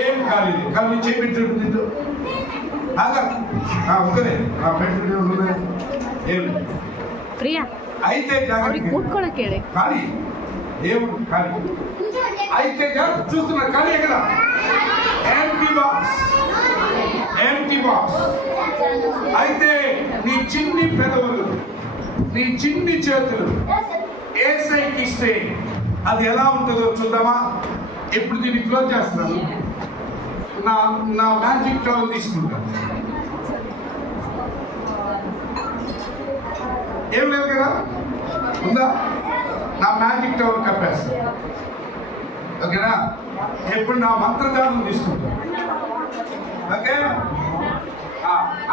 ఏం కాలేదు. కానీ చేపెట్టాడు తింటూ ఒక్కరే అయితే కానీ ఏముంది కానీ అయితే చూస్తున్నా కానీ ఎక్కడ ఎంటీ బాక్స్. అయితే నీ చిన్ని పెదవులు, నీ చిన్ని చేతులు యేసయ్యకి ఇస్తే అది ఎలా ఉంటుందో చూద్దామా? ఇప్పుడు దీన్ని క్లోజ్ చేస్తున్నాను. నా మ్యాజిక్ టవల్ తీసుకుంటాను. ఏం లేదు కదా, ఉందా? నా మ్యాజిక్ టవల్ కప్పేస్తాను. ఓకేనా? ఇప్పుడు నా మంత్రజాలం తీసుకుంటాను. ఓకే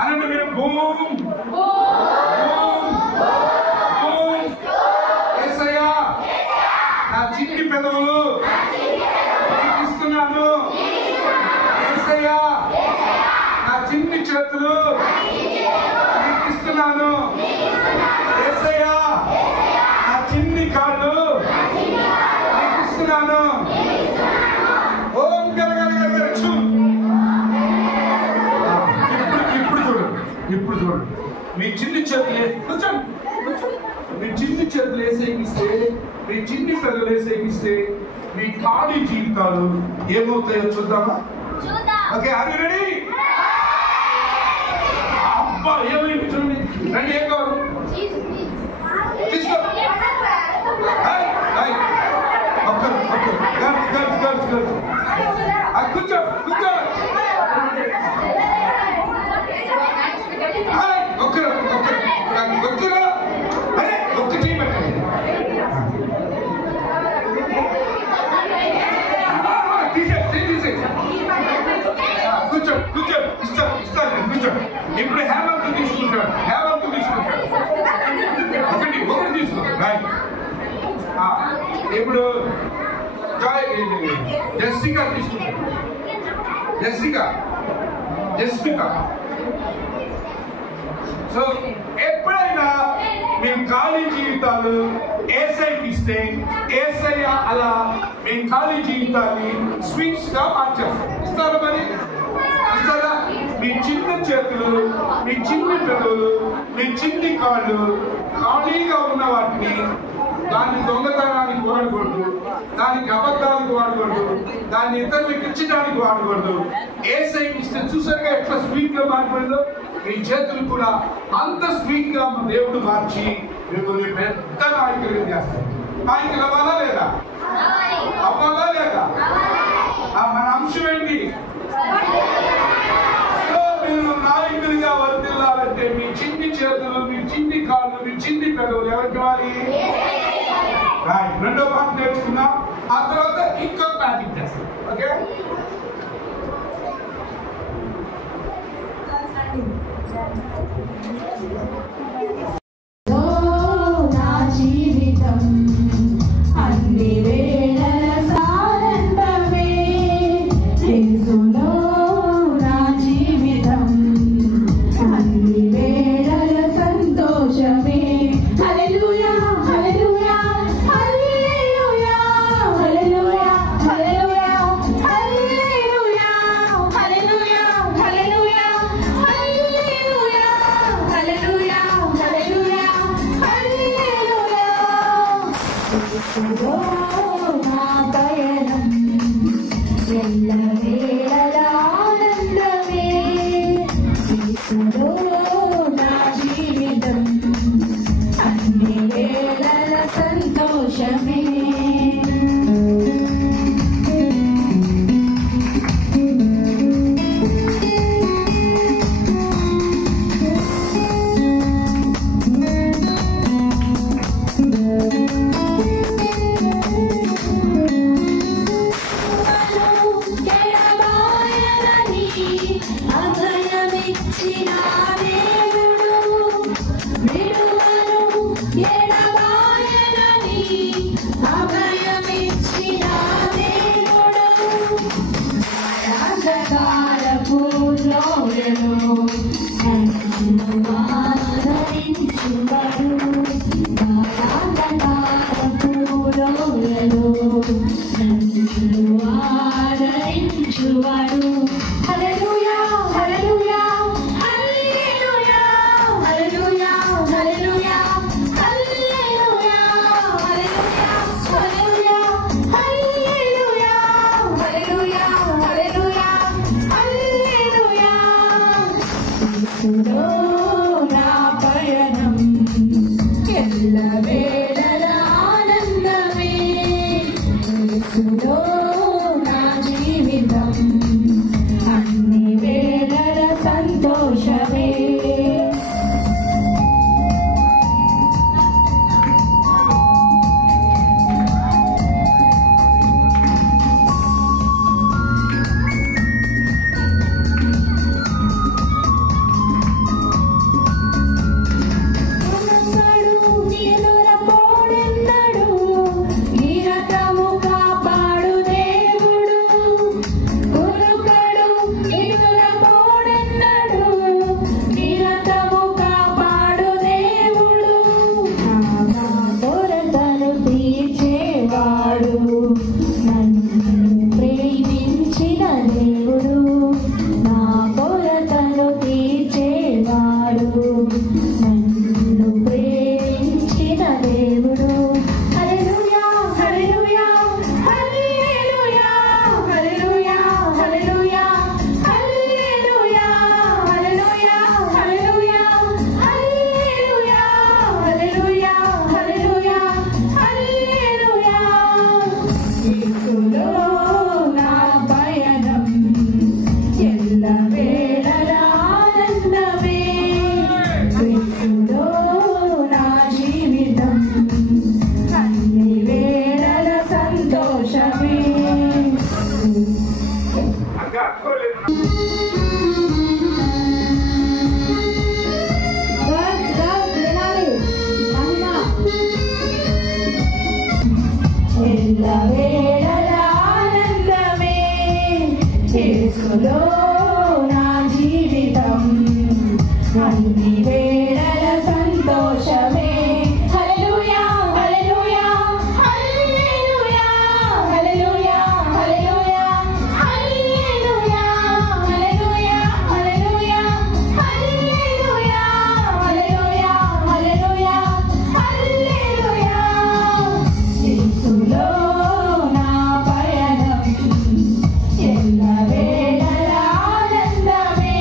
అనండి మీరు. బూమ్ యేసయ్యా నా చిన్ని పెదవులు నీకు ఇస్తున్నాను. యేసయ్యా నా చిన్ని చేతులు నీకు ఇస్తున్నాను. యేసయ్యా నా చిన్ని కాళ్ళు నీకు ఇస్తున్నాను. ఓం గరగరగరగరచు. ఇప్పుడు చూడండి మీ చిన్ని చేతులు కూర్చోండి. మీ చిన్ని చేతులు వేసేగిస్తే, మీ చిన్ని పెద్దలు వేసేగిస్తే మీ ఖాళీ జీవితాలు ఏమవుతాయో చూద్దామా? Okay, are you ready? అబ్బా ఏమైంది చూడండి. రండి, ఏం కావాలి తీసుకో. కూర్చో కూర్చో. అరే ఒక్క చేయబట్టండి. తీసే కూర్చో కూర్చో. ఇస్తాను కూర్చో. ఇప్పుడు హేమంత్ తీసుకుంటాడు. ఒకటి తీసుకో. ఇప్పుడు జెస్సికా తీసుకుంటాడు. జెస్సికా. సో ఎప్పుడైనా మేము ఖాళీ జీవితాలు యేసయ్యకి ఇస్తే యేసయ్య అలా మేము ఖాళీ జీవితాన్ని స్వీట్స్ గా మార్చేస్తాం. ఇస్తారా? మరి ఇస్తారా? మీ చిన్న చేతులు, మీ చిన్ని పెదవులు, మీ చిన్ని కాళ్ళు ఖాళీగా ఉన్న వాటిని దాన్ని దొంగతనానికి వాడకూడదు, దానికి అబద్ధానికి వాడకూడదు, దాన్ని ఇతరులకు ఇచ్చడానికి వాడకూడదు. యేసయ్యకి ఇస్తే చూసారుగా ఎట్లా స్వీట్ గా మారిపోయిందో. మీ చేతులు కూడా అంత స్వీట్ గా దేవుడు మార్చి మిమ్మల్ని పెద్ద నాయకులుగా చేస్తారు. నాయకులు అవ్వాలా లేదా? అవ్వాలా లేదా? మన అంశం ఏంటి? మీరు నాయకులుగా వర్తిల్లాలంటే మీ చిన్ని చేతులు, మీ చిన్ని కాళ్ళు, మీ చిన్ని పెదవులు ఎవరికి ఇవ్వాలి? రెండో పాయింట్ నేర్చుకున్నాం. ఆ తర్వాత ఇంకొక మ్యాజిక్ చేస్తాం. Okay, Hallelujah. తీర్చువాడు. హల్లెలూయా హల్లెలూయా హల్లెలూయా హల్లెలూయా హల్లెలూయా హల్లెలూయా హల్లెలూయా హల్లెలూయా హల్లెలూయా హల్లెలూయా హల్లెలూయా యేసులో నా పయనం ఎల్లవేళలా ఆనందమే. యేసులో నా జీవితం అన్ని వేళల సంతోషమే. యేసులో నా జీవితం అన్ని వేళల సంతోషమే. హల్లెలూయా హల్లెలూయా హల్లెలూయా హల్లెలూయా హల్లెలూయా హల్లెలూయా హల్లెలూయా హల్లెలూయా హల్లెలూయా హల్లెలూయా హల్లెలూయా హల్లెలూయా యేసులో నా పయనం ఎల్లవేళలా ఆనందమే.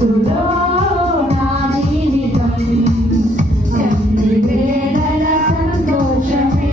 యేసులో నా జీవితం అన్ని వేళల సంతోషమే.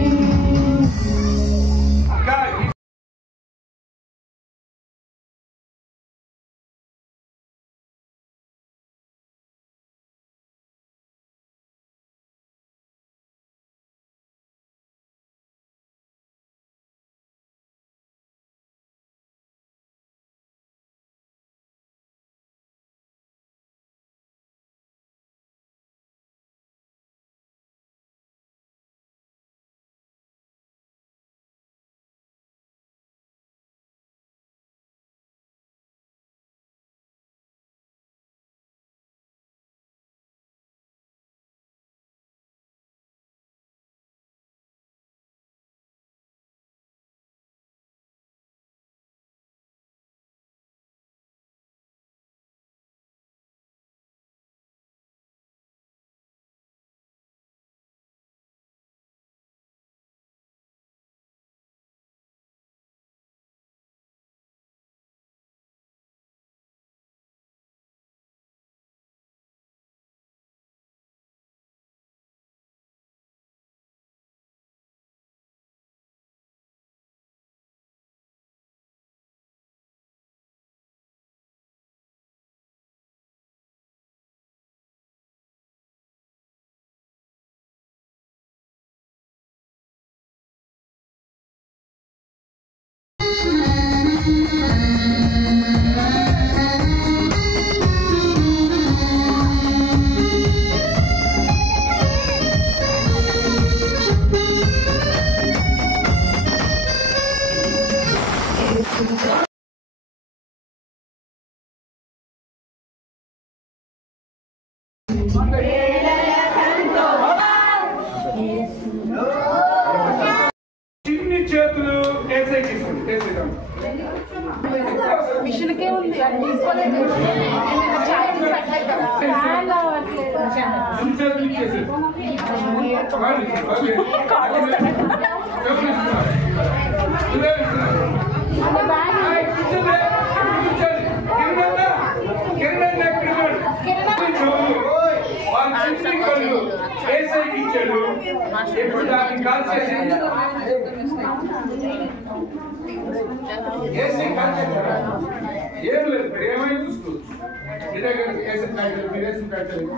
చిన్ని చేతులు ఏసైకి ఇస్తుంది. ఏసైకి మిషన్కే ఉంది అది తీసుకోలేదు. చిన్ని చేతులు ఇచ్చేసి ఏసైకి ఇచ్చాడు. ఎప్పుడు దాన్ని కాల్ చేసి ఏసై కాల్ చేశారా? ఏం లేదు, మీరు ఏమైనా చూసుకోవచ్చు. మీ దగ్గర ఏసై కాయలు మీరు ఏసై కాయలు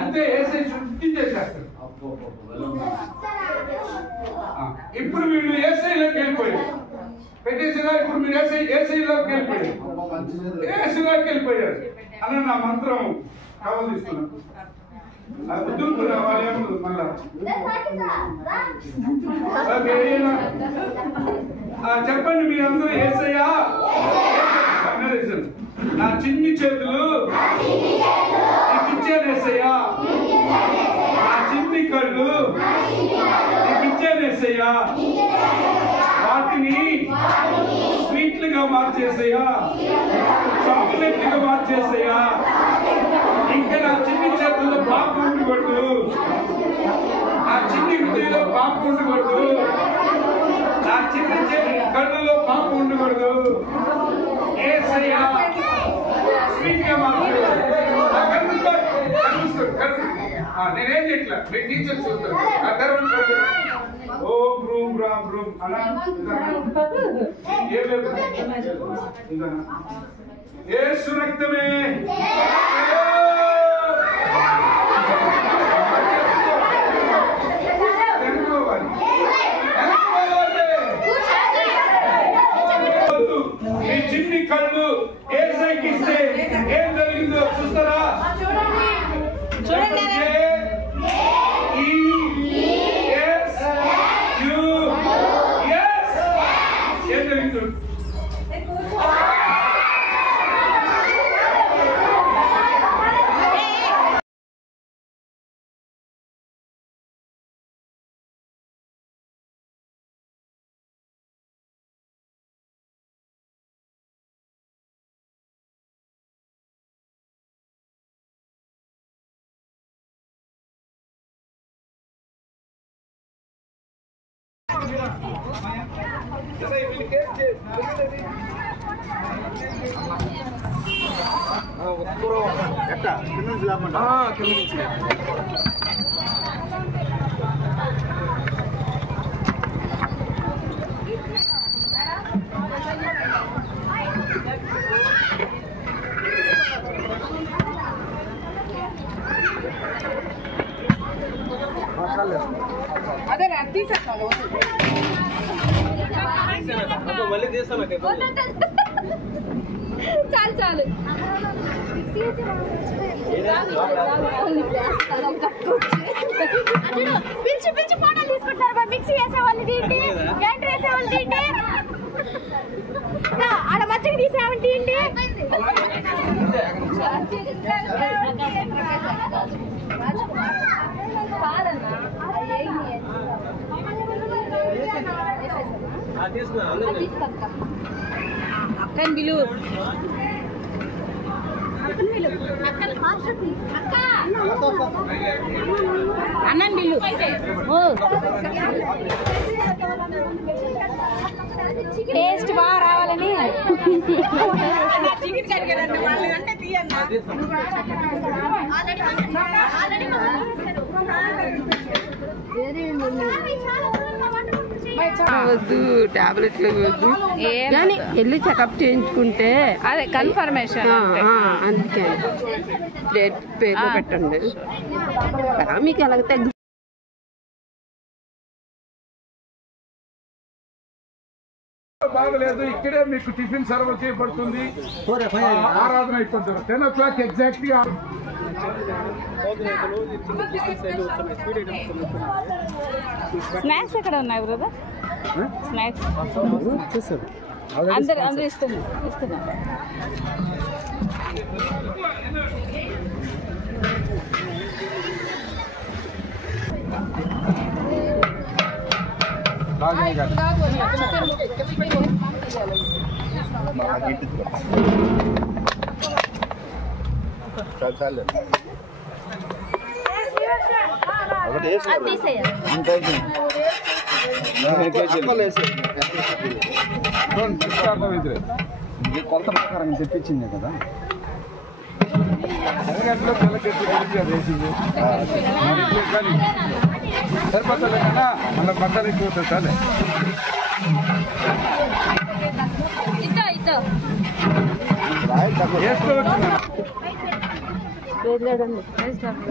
అంతే. ఏసై శుద్ధి చేసేస్తారు. ఇప్పుడు వీళ్ళు ఏసైలోకి వెళ్ళిపోయారు. పెట్టేసినా ఇప్పుడు మీరు ఏసైలోకి వెళ్ళిపోయారు. ఏసైలోకి వెళ్ళిపోయారు అని నా మంత్రం కావాలి తీసుకున్నాను. కుదురుతున్నా వాళ్ళు ఏమన్నారు మళ్ళా చెప్పండి మీరందరూ ఏసయ్యా నా చిన్ని చేతులు నీకు ఇచ్చాను ఏసయ్యా, నా చిన్ని కళ్ళు నీకు ఇచ్చాను ఏసయ్యా, వాటిని స్వీట్లుగా మార్చేసయ్యా, చాక్లెట్లుగా మార్చేసయ్యా. ఇంకా నా చిన్ని చేతుల్లో పాప ఉండకూడదు, నా చిన్ని హృదయంలో పాప ఉండకూడదు, నా చిన్ని కళ్ళలో పాప ఉండకూడదు. ఏసయ్యా స్వీట్ గా మార్చు. నేనేం చెట్లా మీరు టీచర్స్ చూస్తారు. ఓ బ్రూమ్ బ్రామ్ బ్రూమ్ అలా యేసు రక్తమే మీ చిన్ని కళ్ళు ఏసైకి ఇస్తే ఏం జరిగిందో చూస్తారా? చూడండి. ఏం జరిగిందో Jadi, అదే తీసేస్తాను చాలు చాలు పిలిచి పిలిచి ఫోటోలు తీసుకుంటారు మిక్సీ వేసేవాళ్ళు తీయండి గ్రైండర్ వేసేవాళ్ళు తీయండి ఆడ మచ్చకి తీసేవాళ్ళు తీయండి అక్కని బిలు అన్నం బిల్లు టేస్ట్ బాగా రావాలని వద్దు టాబ్లెట్లు వద్దు కానీ వెళ్ళి చెకప్ చేయించుకుంటే అదే కన్ఫర్మేషన్ అందుకే డేట్ పేరు పెట్టండి మీకు ఎలాగ తగ్గి బాగలేదు ఇక్కడే మీకు టిఫిన్ సర్వ్ చేయబడుతుంది ఆరాధన అయిపోతుంది 10 o'clock ఎగ్జాక్ట్ గా స్నాక్స్ ఎక్కడ ఉన్నాయి బ్రదర్ స్నాక్స్ అందరూ ఇస్తున్నా కొలత ప్రకారం తెప్పించింది కదా సరిపోతుంది కదా మళ్ళీ బట్టలు ఎక్కువ చాలే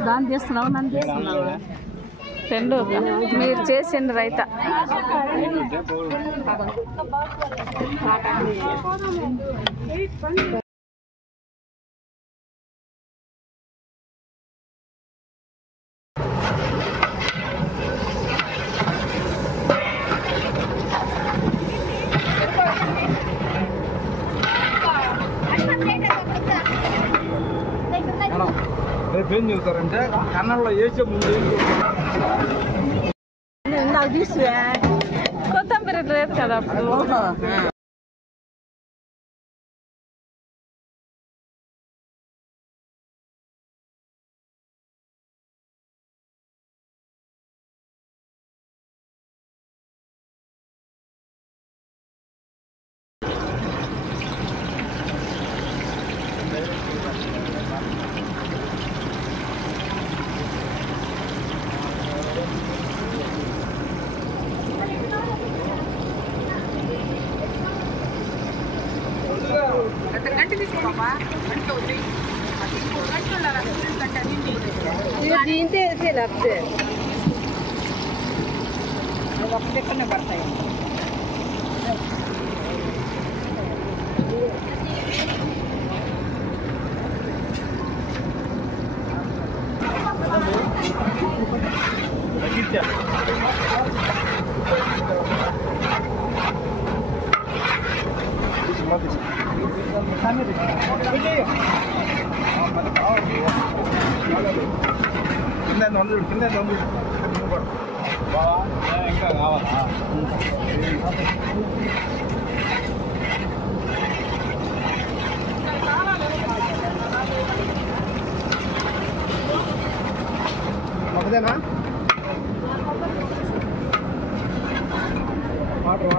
దాన్ని చేస్తున్నావు నన్ను చేస్తున్నావా రెండు మీరు చేసిండ్రు రైతా రేపు ఏం చెబుతారంటే కన్నడలో వేసే ముందు నాకు తీసుకురా కొత్తిమీర లేదు కదా అప్పుడు దీంతే లేకపోతే ఒక దగ్గరనే పడతాయి కింద ఇంకా కావాలా ఒకదేనా వాటర్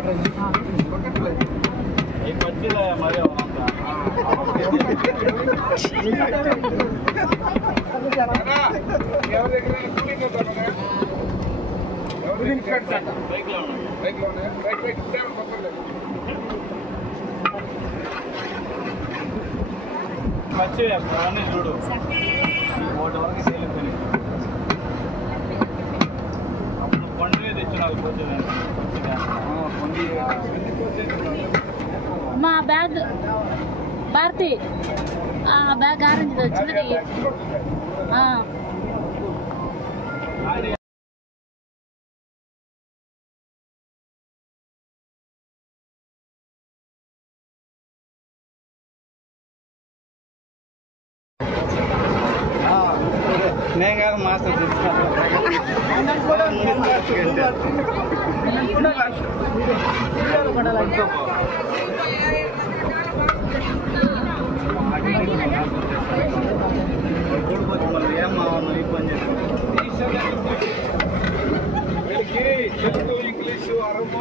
మంచి అవన్నీ చూడు ఒకటి వరకు చేయలేదు అప్పుడు పండుగ తెచ్చినారు మా బ్యాగ్ భారతి బ్యాగ్ ఆరెంజ్ వచ్చింది నేను కాదు మాస్టర్ ఏమ్మా ఈ పని తెలుగు ఇంగ్లీషు అరబు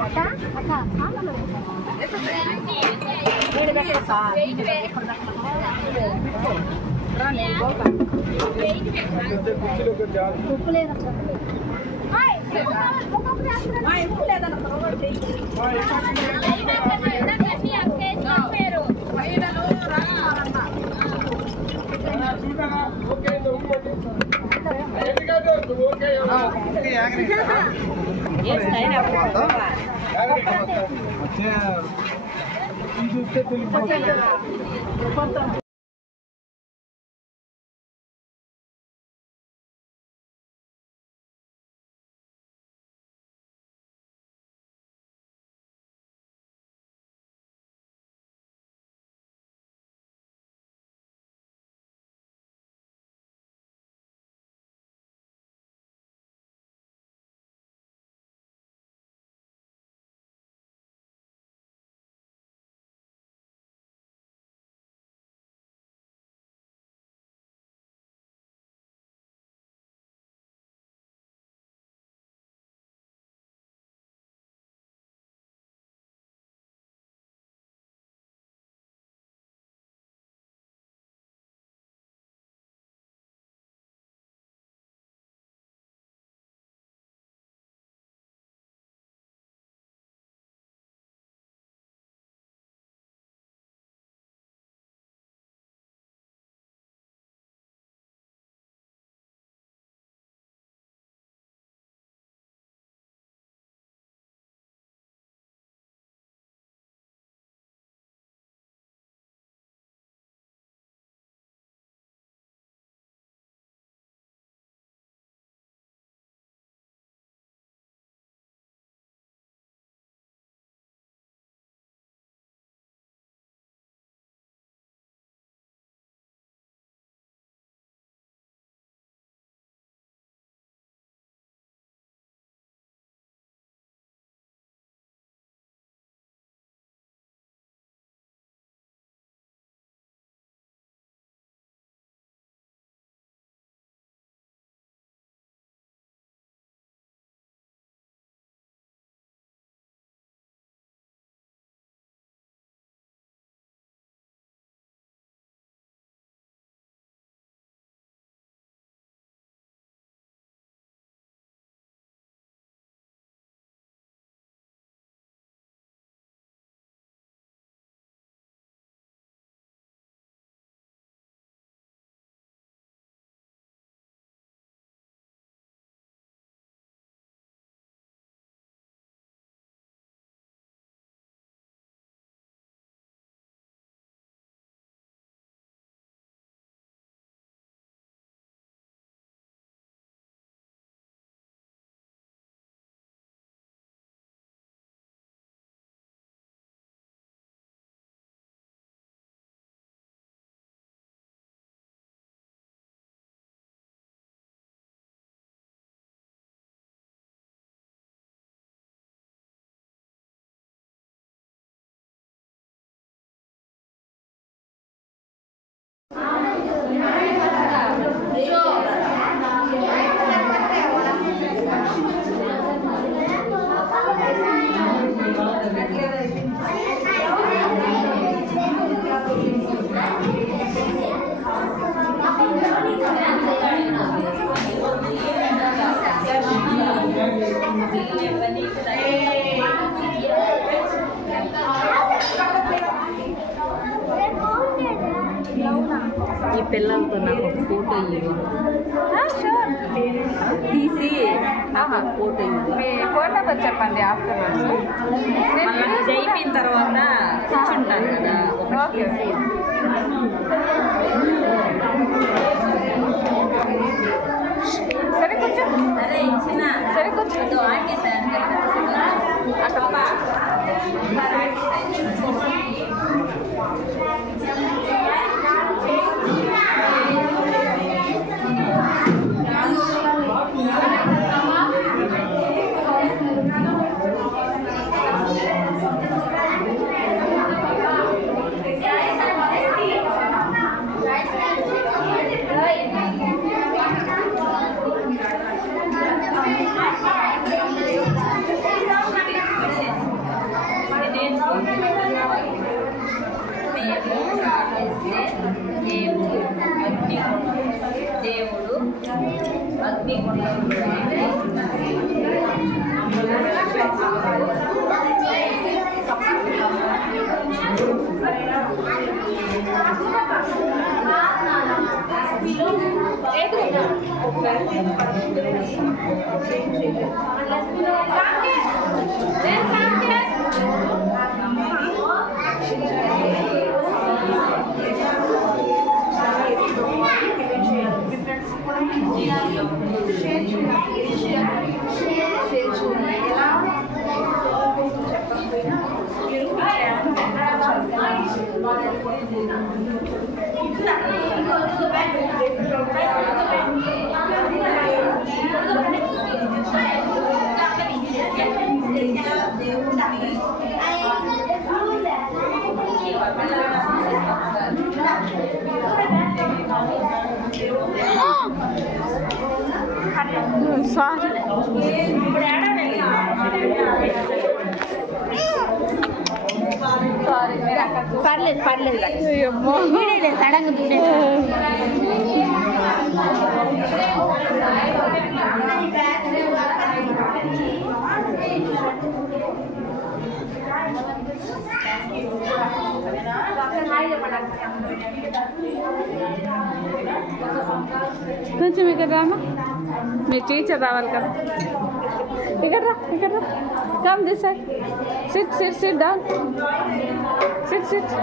ఈ పిల్లలతో నాకు ఒక ఫోటో తీసి నాకు ఒక ఫోటో మీ ఫోన్ నెంబర్ చెప్పండి ఆఫ్టర్వర్డ్స్. మళ్ళీ అయిపోయిన తర్వాత కూర్చుంటాను కదా. ఓకే సరే కూర్చో. అరే ఇచ్చిన సరే కూర్చో. ఆంటీ సార్ అక్కడ దేవుడు అగ్నిగుండం పర్లేదు పర్లేదు సడన్ కొంచెం ఇక్కడ రామా. మీ టీచర్ రావాలి కదా. ఇక్కడ రా ఇక్కడ రా. Come this side. SIT SIT SIT down. SIT SIT.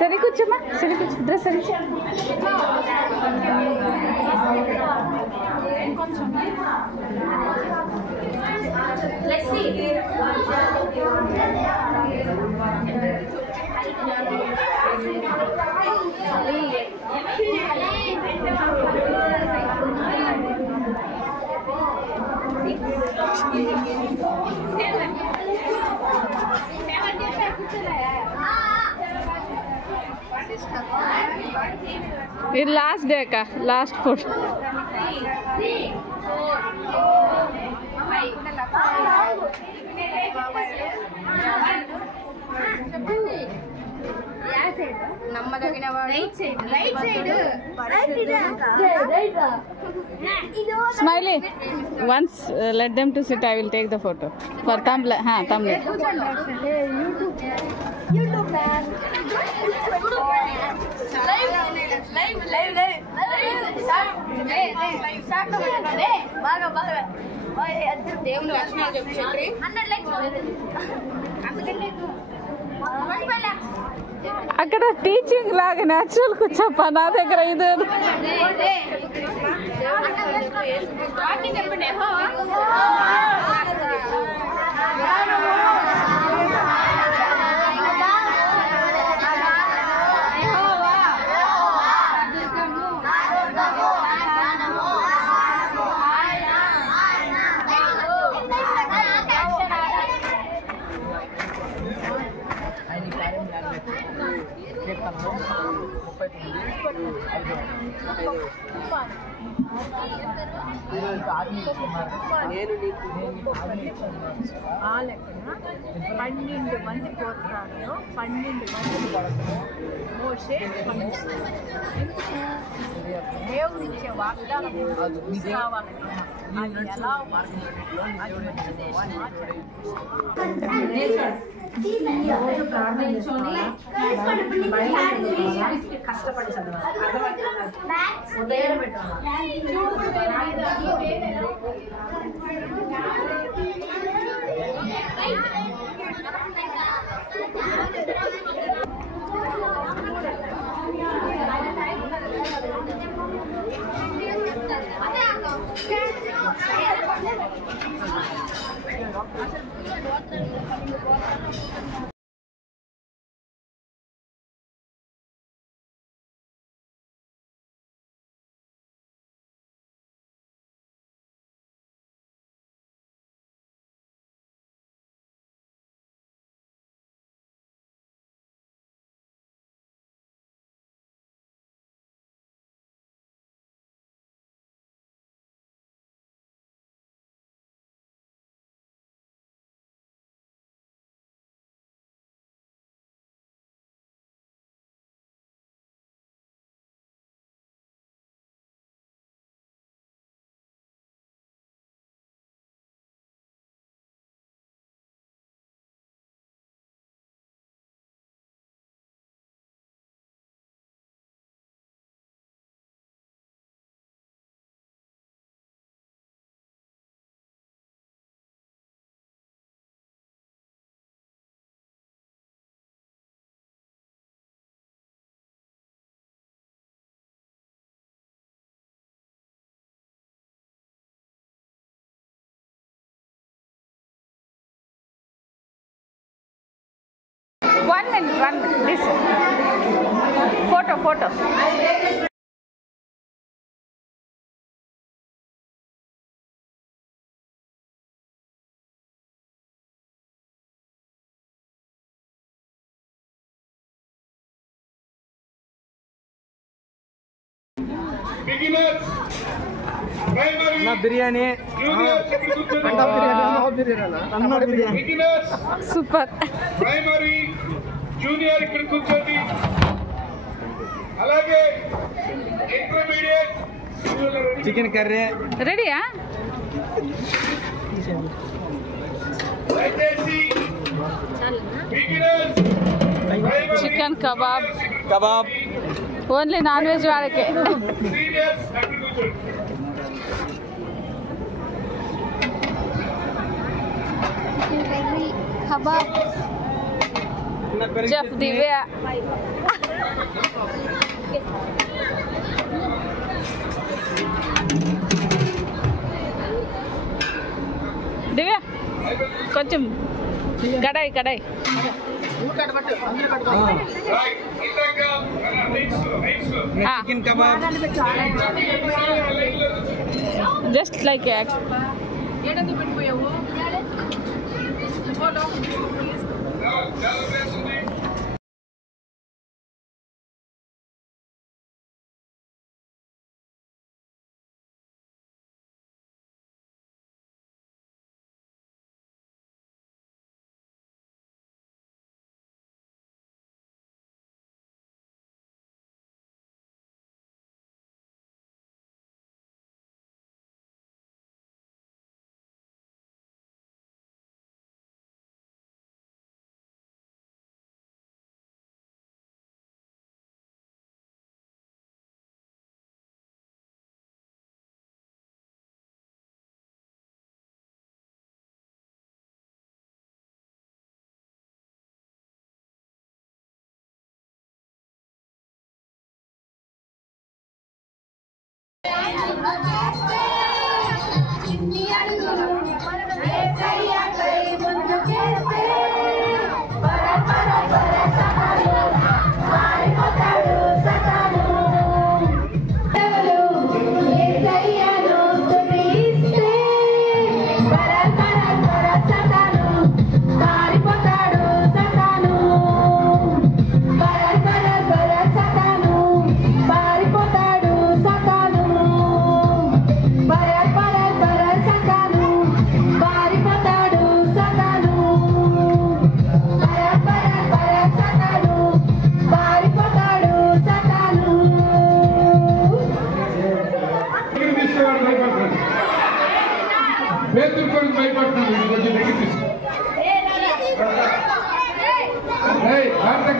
సరే కూర్చోమ్మా. సరే కూర్చో. డ్రెస్ సరే. ఇది లాస్ట్ డే అక్క. Last food. Smiley, once let them to sit, I will take the photo for thumbnail. Thumbnail. YouTube man. దేవుని లక్షణాలు చెప్పు చక్రి. 100 లైక్స్ అందుకంటే అక్కడ టీచింగ్ లాగా న్యాచురల్ కూర్చోప్ప. నా దగ్గర ఇది చెప్పండి. ఆ లెక్కన 12 మంది గోత్రాలలో 12 మంది మోషే పంపిస్తాడు. దేవుడు ఇచ్చే వాగ్దానం కావాలని అది ఎలా రోజు ప్రార్థించుకొని కష్టపడి చదవాలి. ఉదయం పెట్టాలి. One minute, this photo. Beginners, primary, biryani junior, beginners, Super. primary, junior ఇక్కడ కూర్చోండి. అలాగే intermediate chicken curry Ready, huh? దయచేసి beginners Chicken kebab. Kebab Only non-veg వాళ్ళకే. సీనియర్స్ అక్కడ కూర్చోండి. Kebab. Chef Divya. దివ్య కొంచెం కడాయి రైట్ ఇందాక rights chicken kebab just like ఏడందుకు పెట్టిపోయావు? చాలా ప్లేస్ ఉంది.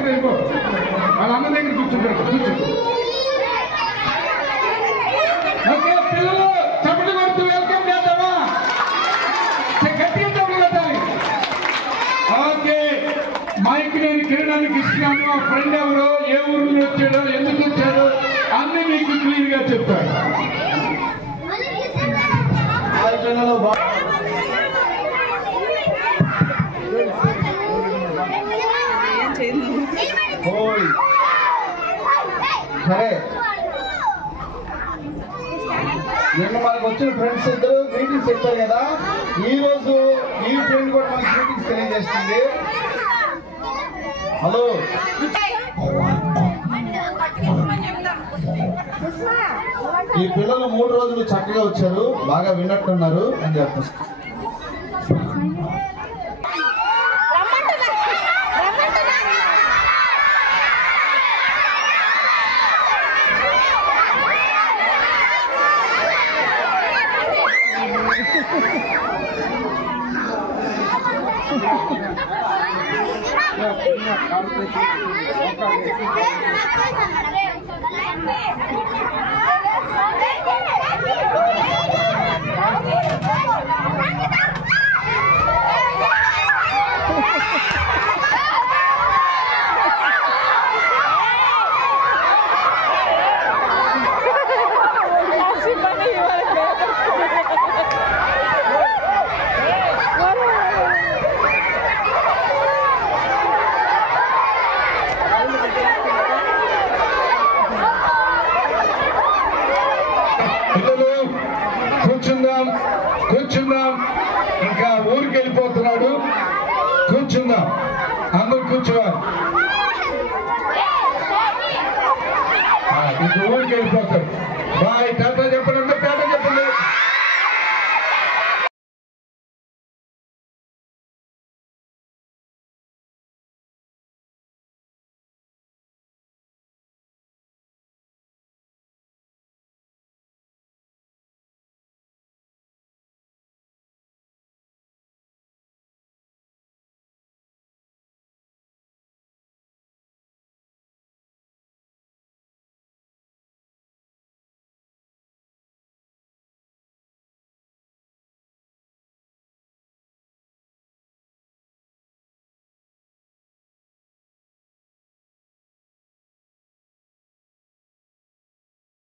అక్కడ వెళ్ళిపో. వాళ్ళ అమ్మ దగ్గర కూర్చుంటారు. ఓకే పిల్లలు చప్పట్లు కొడుతూ వెల్కమ్ చేద్దామా? గట్టిగా చప్పట్లు కొట్టాలి. ఓకే మైక్ నేను కిరణానికి ఇస్తున్నాను. ఆ ఫ్రెండ్ ఎవరో, ఏ ఊరు నుండి వచ్చాడో, ఎందుకు వచ్చాడో అన్ని మీకు క్లియర్ గా చెప్తాడు. సరే నిన్న మనకు వచ్చిన ఫ్రెండ్స్ ఇద్దరు మీటింగ్స్ చెప్పారు కదా, ఈ రోజు ఈ ఫ్రెండ్ కూడా మనకి మీటింగ్స్ తెలియజేస్తుంది. హలో ఈ పిల్లలు 3 రోజులు చక్కగా వచ్చారు, బాగా విన్నట్టున్నారు అని చెప్తారు. కూర్చుందాం, ఇంకా ఊరికి వెళ్ళిపోతున్నాడు. కూర్చుందాం, అందరు కూర్చోవాలి. ఇంక ఊరికి వెళ్ళిపోతాడు. బాయ్ టాటా చెప్పండి, అందరు టాటా చెప్పండి.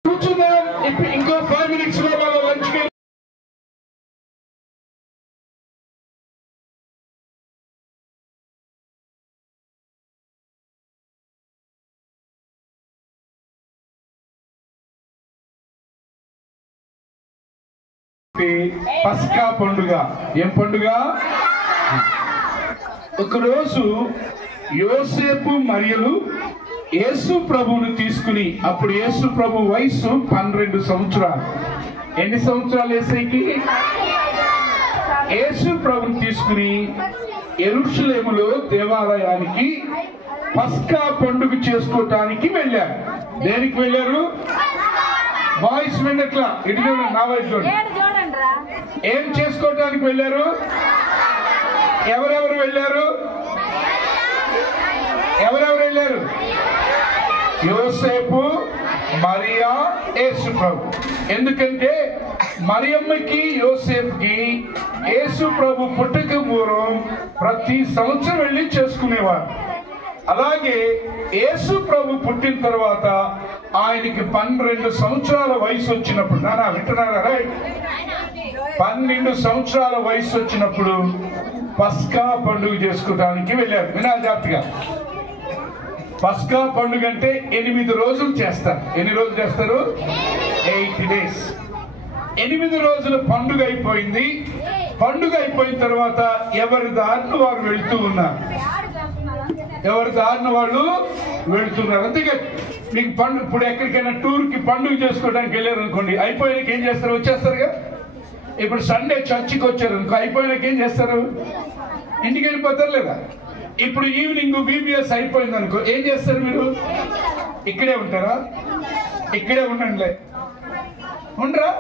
కూర్చుందాం. ఇప్పుడు ఇంకో 5 minutes లో వాళ్ళ లంచ్కి పస్కా పండుగ. ఏం పండుగ? ఒకరోజు యోసేపు మరియలు యేసు ప్రభువును తీసుకుని, అప్పుడు యేసు ప్రభు వయసు 12 సంవత్సరాలు. ఎన్ని సంవత్సరాలు యేసయ్యకి? యేసు ప్రభుని తీసుకుని యెరూషలేములో దేవాలయానికి పస్కా పండుగ చేసుకోవటానికి వెళ్ళారు. దేనికి వెళ్ళారు? వాయిస్ విన్నట్లా ఇటు నా వాయిస్ ఏం చేసుకోవటానికి వెళ్ళారు? ఎవరెవరు వెళ్ళారు? ఎవరెవరు వెళ్ళారు? యోసేపు, మరియా, యేసు ప్రభు. ఎందుకంటే మరియమ్మకి యోసేపుకి యేసు ప్రభు పుట్టక పూర్వం ప్రతి సంవత్సరం వెళ్ళి చేసుకునేవారు. అలాగే యేసు ప్రభు పుట్టిన తర్వాత ఆయనకి 12 సంవత్సరాల వయసు వచ్చినప్పుడు, నానా వింటున్నారా? రైట్, 12 సంవత్సరాల వయసు వచ్చినప్పుడు పస్కా పండుగ చేసుకోవడానికి వెళ్ళారు. వినాలి జాగ్రత్తగా. పస్కా పండుగ అంటే 8 రోజులు చేస్తారు. ఎన్ని రోజులు చేస్తారు? 8 days. 8 రోజుల పండుగ అయిపోయింది. పండుగ అయిపోయిన తర్వాత ఎవరి దారిని వారు వెళ్తూ ఉన్నారు. ఎవరి దారిని వాళ్ళు వెళ్తున్నారు. అంతేగా మీకు పండుగ, ఇప్పుడు ఎక్కడికైనా టూర్కి పండుగ చేసుకోవడానికి వెళ్ళారు అనుకోండి, అయిపోయినాక ఏం చేస్తారు? వచ్చేస్తారుగా. ఇప్పుడు సండే చర్చికి వచ్చారు అనుకో, అయిపోయినాక ఏం చేస్తారు? ఇంటికి వెళ్ళిపోతారు లేదా? ఇప్పుడు ఈవినింగ్ VBS అయిపోయింది అనుకో, ఏం చేస్తారు మీరు? ఇక్కడే ఉంటారా? ఇక్కడే ఉండండి, ఉండరా?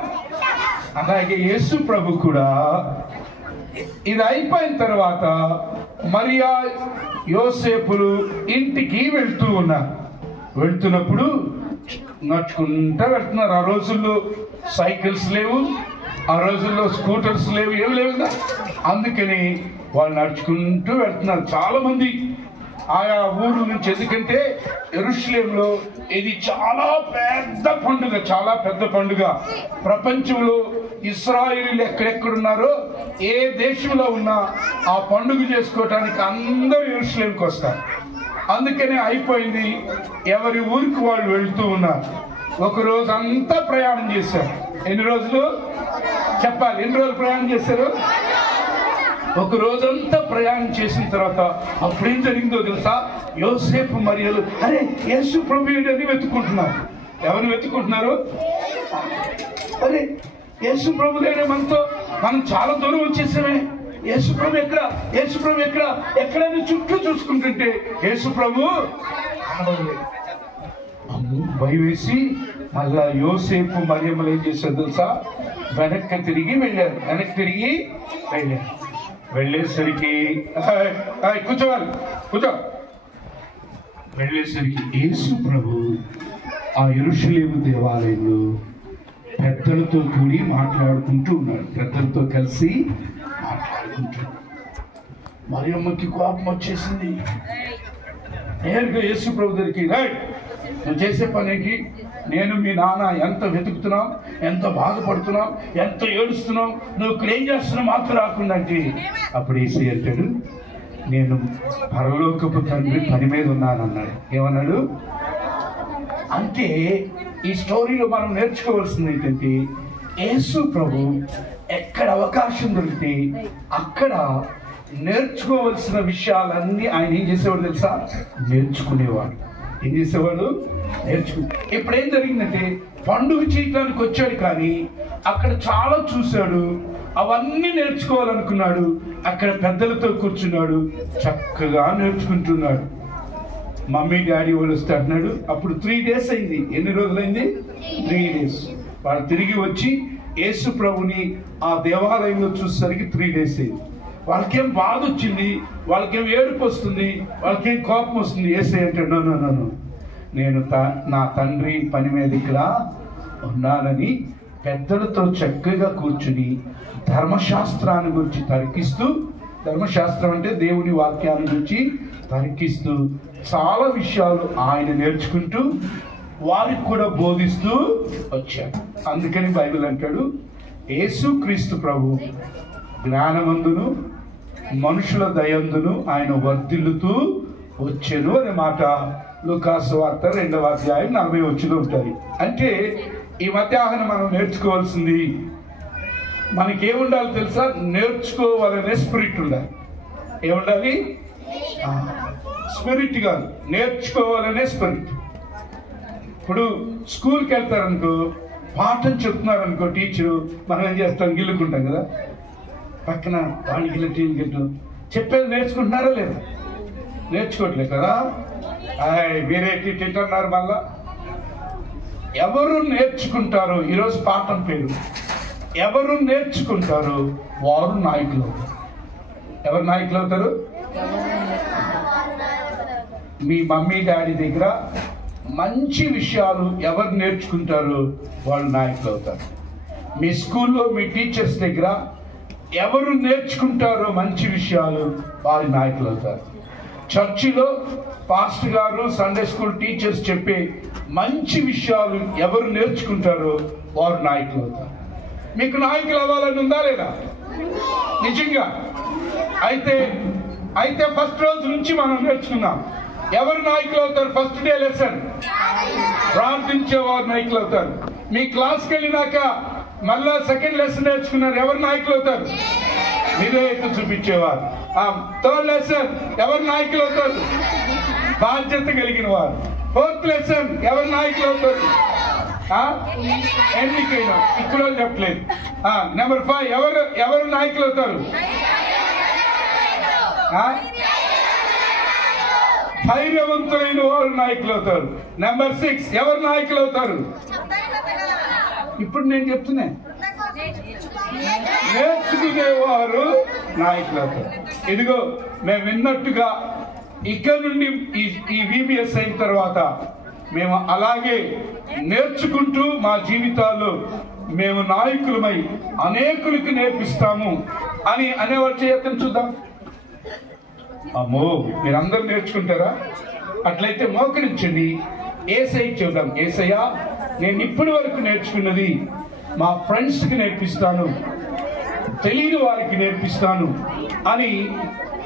అలాగే యేసు ప్రభు కూడా ఇది అయిపోయిన తర్వాత మరియా యోసేపులు ఇంటికి వెళ్తున్నప్పుడు నడుచుకుంటా వెళ్తున్నారు. ఆ రోజుల్లో సైకిల్స్ లేవు, ఆ రోజుల్లో స్కూటర్స్ లేవు, ఏం లేవు కదా. అందుకని వాళ్ళు నడుచుకుంటూ వెళ్తున్నారు చాలా మంది ఆయా ఊరు నుంచి. ఎందుకంటే యెరూషలేములో ఇది చాలా పెద్ద పండుగ. ప్రపంచంలో ఇశ్రాయేలీయులు ఎక్కడెక్కడున్నారో ఏ దేశంలో ఉన్నా ఆ పండుగ చేసుకోవటానికి అందరూ యెరూషలేముకి వస్తారు. అందుకనే అయిపోయింది, ఎవరి ఊరికి వాళ్ళు వెళ్తూ ఉన్నారు. ఒక రోజు అంతా ప్రయాణం చేశారు. ఎన్ని రోజులు చెప్పాలి? ఎన్ని రోజులు ప్రయాణం చేశారు? ఒక రోజంతా ప్రయాణం చేసిన తర్వాత అప్పుడేం జరిగిందో తెలుసా? యోసేపు మరియలు అరే యేసు ప్రభు అని వెతుక్కుంటున్నారు. ఎవరిని వెతుక్కుంటున్నారు? అరే యేసు ప్రభు లేడే మనతో, మనం చాలా దూరం వచ్చేసామే, యేసు ప్రభు ఎక్కడ, యేసు ప్రభు ఎక్కడైనా చుట్టూ చూసుకుంటుంటే యేసు ప్రభు భయం వేసి మళ్ళా యోసేపు మరియమ్మలు ఏం చేశారు తెలుసా? వెనక్కి తిరిగి వెళ్ళారు. వెళ్ళేసరికి కూర్చో. వెళ్ళేసరికి యేసు ప్రభు ఆ యెరూషలేము దేవాలయంలో పెద్దలతో కూడి మాట్లాడుకుంటూ ఉన్నాడు. పెద్దలతో కలిసి మాట్లాడుకుంటూ మరియమ్మకి కోపం వచ్చేసింది. నేరుగా యేసు ప్రభు దగ్గరికి, నువ్వు చేసే పని ఏంటి? నేను మీ నాన్న ఎంత వెతుకుతున్నాం, ఎంత బాధపడుతున్నాం, ఎంత ఏడుస్తున్నాం, నువ్వు ఇక్కడ ఏం చేస్తున్నావు మాకు రాకుండా అంటే అప్పుడు యేసు అంటాడు, నేను పరలోకపు తండ్రి పని మీద ఉన్నానన్నాడు. ఏమన్నాడు? అంటే ఈ స్టోరీలో మనం నేర్చుకోవాల్సింది ఏంటంటే యేసు ప్రభు ఎక్కడ అవకాశం దొరికితే అక్కడ నేర్చుకోవలసిన విషయాలన్నీ ఆయన ఏం చేసేవాడు తెలుసా? నేర్చుకునేవాడు. ఏం చేసేవాడు? ఇప్పుడు ఏం జరిగిందంటే పండుగ చేయడానికి వచ్చాడు, కానీ అక్కడ చాలా చూశాడు, అవన్నీ నేర్చుకోవాలనుకున్నాడు. అక్కడ పెద్దలతో కూర్చున్నాడు, చక్కగా నేర్చుకుంటున్నాడు. మమ్మీ డాడీ వాళ్ళు వస్తే అంటున్నాడు. అప్పుడు 3 days అయింది. ఎన్ని రోజులైంది? 3 days. వాళ్ళు తిరిగి వచ్చి యేసు ప్రభుని ఆ దేవాలయంలో చూసేసరికి 3 days అయింది. వాళ్ళకేం బాధ వచ్చింది, వాళ్ళకేం ఏడుపు వస్తుంది, వాళ్ళకేం కోపం వస్తుంది. యేసే అంటే నన్ను నేను నా తండ్రి పని మీద ఇక్కడ ఉన్నానని పెద్దలతో చక్కగా కూర్చుని ధర్మశాస్త్రాన్ని గురించి తర్కిస్తూ, ధర్మశాస్త్రం అంటే దేవుని వాక్యాన్ని గురించి తర్కిస్తూ చాలా విషయాలు ఆయన నేర్చుకుంటూ వారికి కూడా బోధిస్తూ వచ్చాడు. అందుకని బైబిల్ అంటాడు, యేసు క్రీస్తు ప్రభు జ్ఞానమందును మనుషుల దయందును ఆయన వర్ధిల్లుతూ వచ్చెను అనే మాట లూకాసు వార్త 2వ అధ్యాయం 40 వచ్చిలో ఉంటుంది. అంటే ఈ మధ్యాహ్నం మనం నేర్చుకోవాల్సింది, మనకేముండాలి తెలుసా? నేర్చుకోవాలనే స్పిరిట్ ఉండాలి. ఏముండాలి? స్పిరిట్ కాదు, నేర్చుకోవాలనే స్పిరిట్. ఇప్పుడు స్కూల్కి వెళ్తారనుకో, పాఠం చెప్తున్నారనుకో టీచరు, మనం ఏం చేస్తాం? గిల్లుకుంటాం కదా, పక్కన వాడిని గిల్లు చెప్పేది నేర్చుకుంటున్నారా లేదా? నేర్చుకోవట్లేదు కదా. వేరే తింటున్నారు. మళ్ళా ఎవరు నేర్చుకుంటారో, ఈరోజు పాఠం పేరు, ఎవరు నేర్చుకుంటారో వారు నాయకులు అవుతారు. ఎవరు నాయకులు అవుతారు? మీ మమ్మీ డాడీ దగ్గర మంచి విషయాలు ఎవరు నేర్చుకుంటారో వాళ్ళు నాయకులు అవుతారు. మీ స్కూల్లో మీ టీచర్స్ దగ్గర ఎవరు నేర్చుకుంటారో మంచి విషయాలు వారి నాయకులు అవుతారు. చర్చిలో పాస్టర్ గారు, సండే స్కూల్ టీచర్స్ చెప్పే మంచి విషయాలు ఎవరు నేర్చుకుంటారో వారు నాయకులు అవుతారు. మీకు నాయకులు అవ్వాలని ఉందా లేదా? నిజంగా అయితే ఫస్ట్ రోజు నుంచి మనం నేర్చుకున్నాం. ఎవరు నాయకులు అవుతారు? ఫస్ట్ డే లెసన్ ప్రార్థించేవారు నాయకులు అవుతారు. మీ క్లాస్కి వెళ్ళినాక మళ్ళా సెకండ్ లెసన్ నేర్చుకున్నారు, ఎవరు నాయకులు అవుతారు? విధేయత చూపించేవారు. థర్డ్ లెసన్ ఎవరు నాయకులు అవుతారు? బాధ్యత కలిగిన వారు. ఫోర్త్ లెసన్ ఎవరు నాయకులు అవుతారు? ఎన్నికైన ఇక్కడ చెప్పలేదు. నెంబర్ 5 ఎవరు నాయకులు అవుతారు? ధైర్యవంతులైన వారు నాయకులు అవుతారు. నెంబర్ 6 ఎవరు నాయకులు అవుతారు? ఇప్పుడు నేను చెప్తున్నా, నేర్చుకునేవారు నాయకులు అవుతారు. ఇదిగో మేము విన్నట్టుగా ఇక్కడ నుండి ఈ VBS అయిన తర్వాత మేము అలాగే నేర్చుకుంటూ మా జీవితాల్లో మేము నాయకులమై అనేకులకు నేర్పిస్తాము అని అనేవాళ్ళు చేయొద్దని చూద్దాం. అమ్మో మీరందరూ నేర్చుకుంటారా? అట్లయితే మోకరించండి, యేసయ్య చూద్దాం. యేసయ్య, నేను ఇప్పటి వరకు నేర్చుకున్నది మా ఫ్రెండ్స్కి నేర్పిస్తాను, తెలియని వారికి నేర్పిస్తాను అని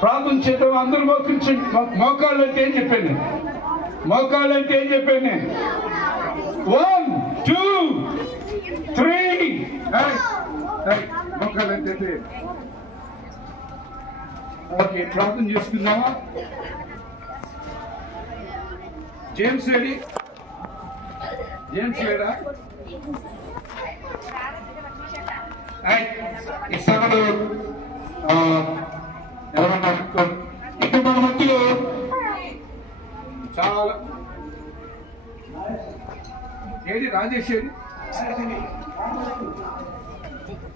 ప్రార్థన చేద్దాం. అందరూ మోకరించండి. మోకాళ్ళు అంటే ఏం చెప్పాను? మోకాళ్ళు అంటే ఏం చెప్పాను? 1 2 3 మోకాళ్ళు అంటే ఓకే. ప్రార్థన చేసుకుందామా? James ready? జేమ్స్ లేడా? ఇస్తాడు ఎవరన్నా ఇక మన మధ్యలో చాలా ఏది రాజేష్ ఏది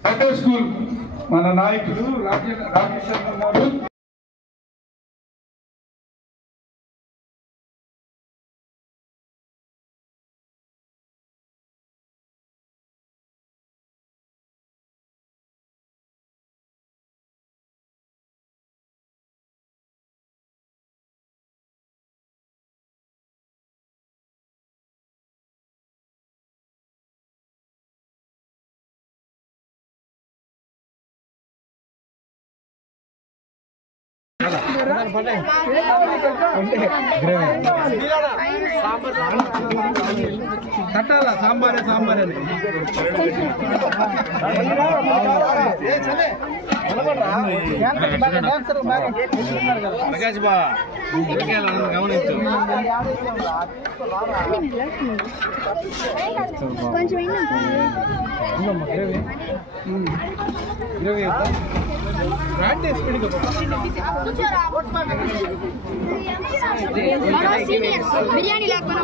సండే స్కూల్ మన నాయకులు రాజేష్ ఉన్నారు. కట్టాలా సాంబారే సాంబారే ప్రకాష్ బా గమనించు. కొంచెం బిర్యానీ లేకపోతే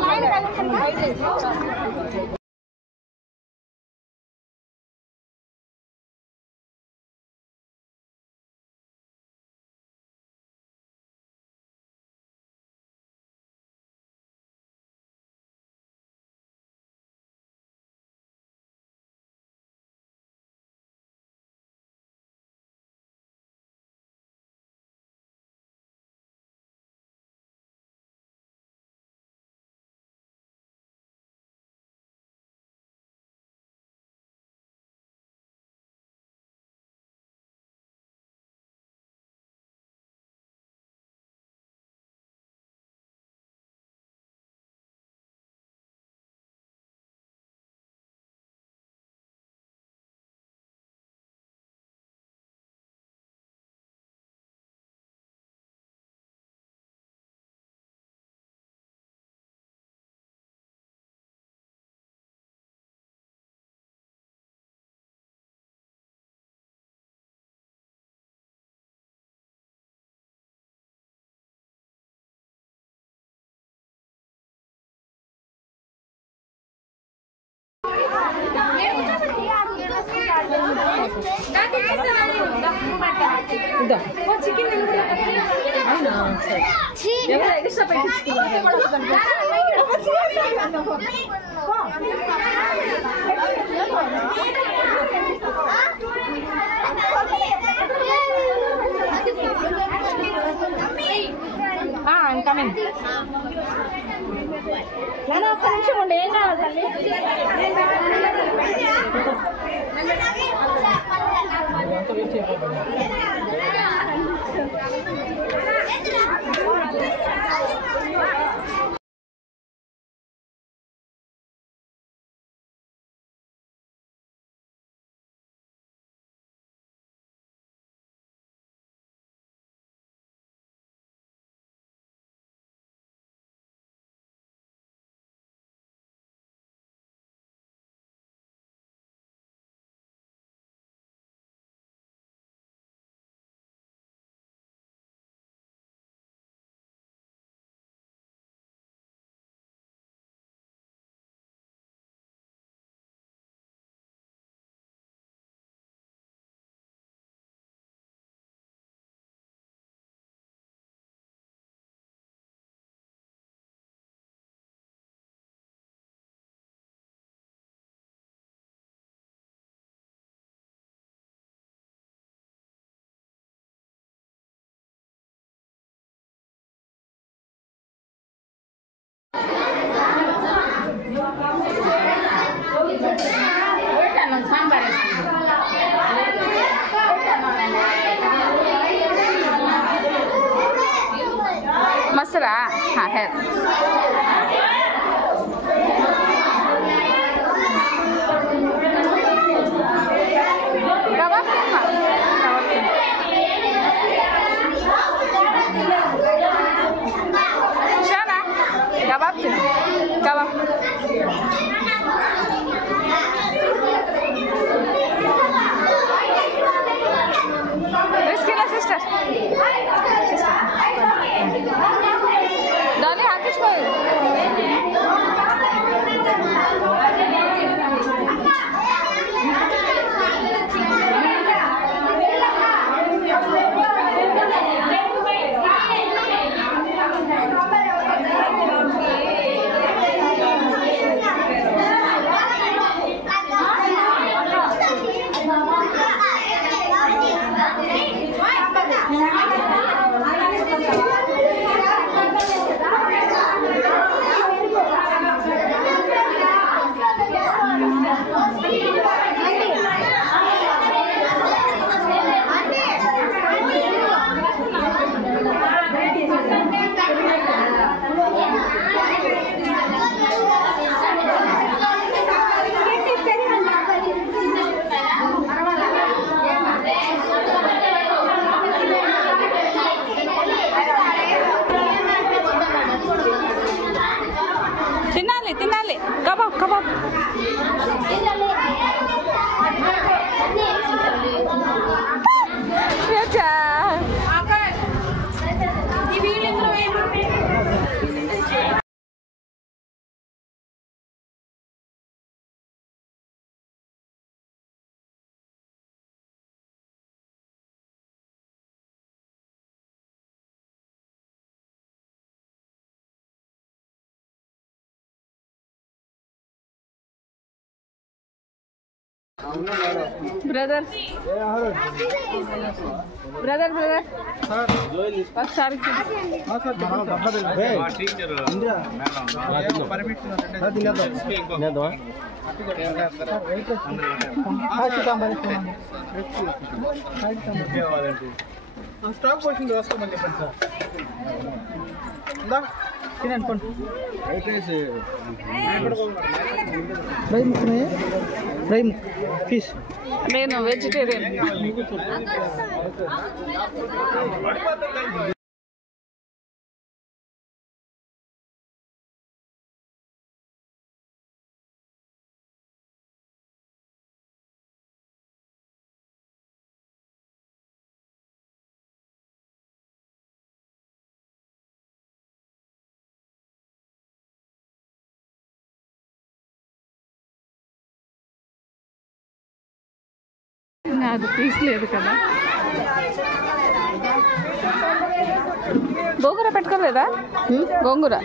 ఒక్క నిమిషం ఉండి ఏం కావాలి दूसरा हाँ है कबाब शाना कबाब कबाब Risky na sister. Dolly हाकिश को తినాలి kebab kebab brother brother brother ఒకసారి స్టాక్ పోషింగ్ వేసుకోమని చెప్పండి సార్ తినండి పండు ఫ్రై ముక్కనే ఫ్రై ఫిష్ నేను వెజిటేరియన్ అది తీసలేదు కదా గోంగూర పెట్టుకోలేదా గోంగూర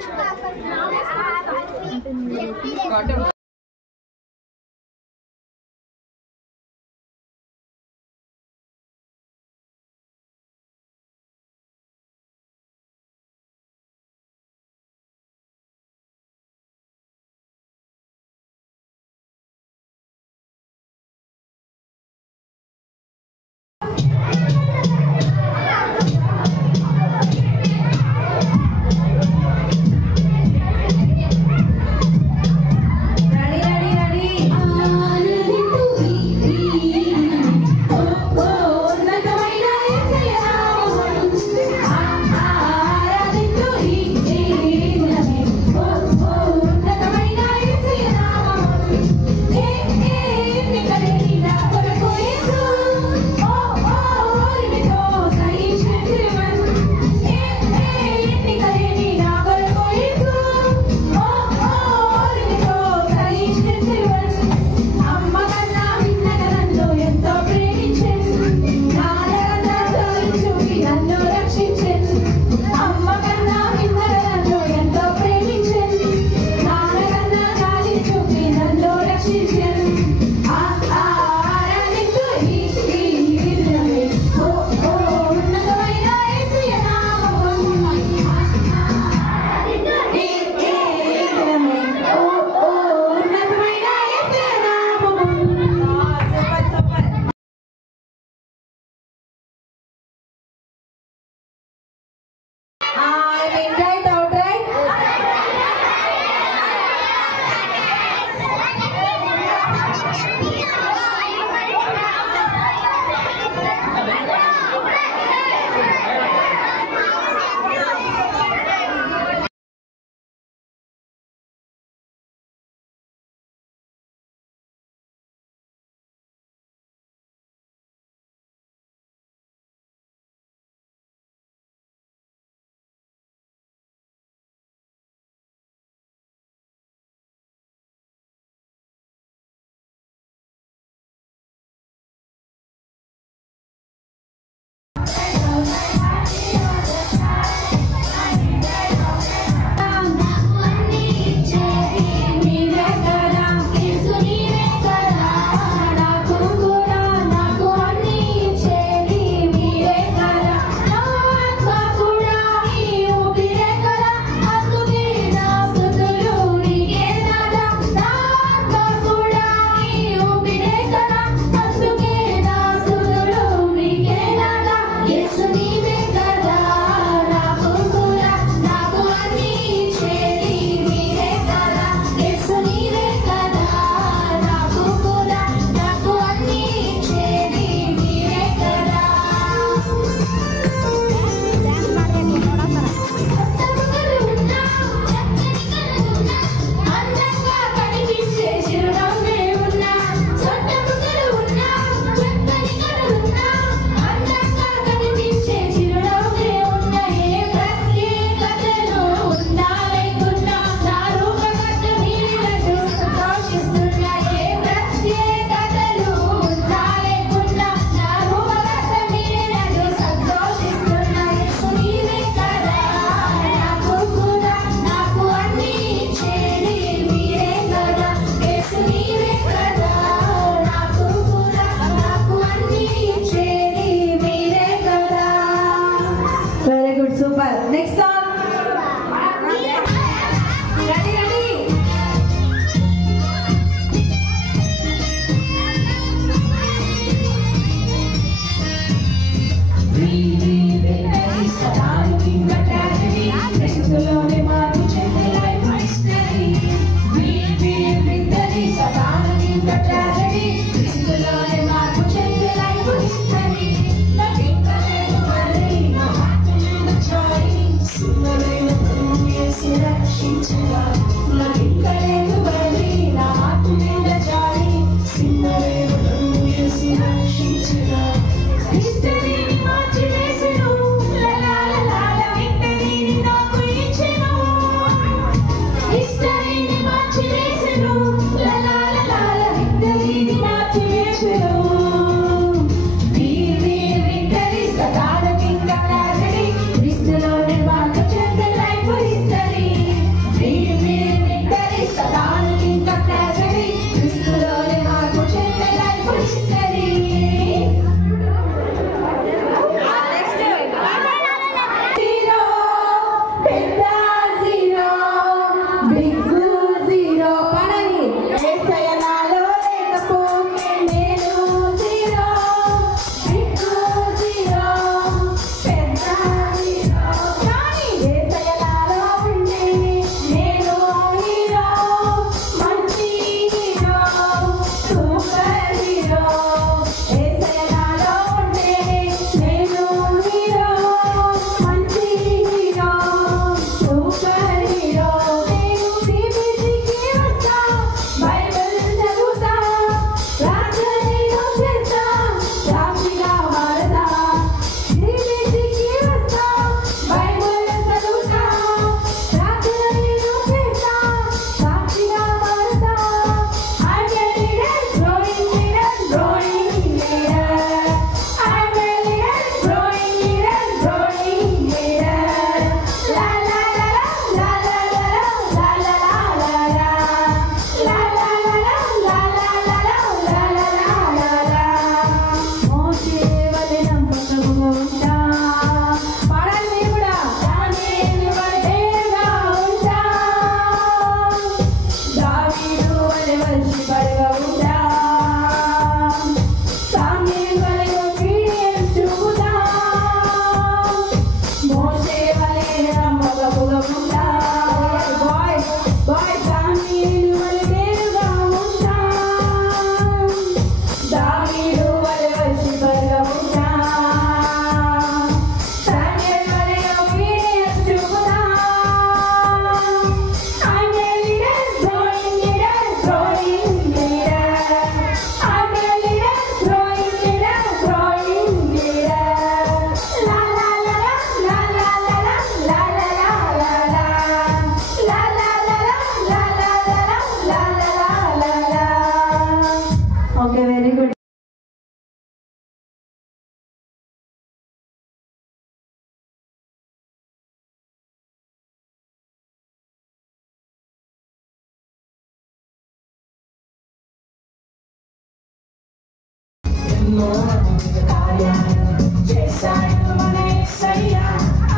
ఎన్నో అద్భుత కార్యాలు చేశాడు మన యేసయ్య.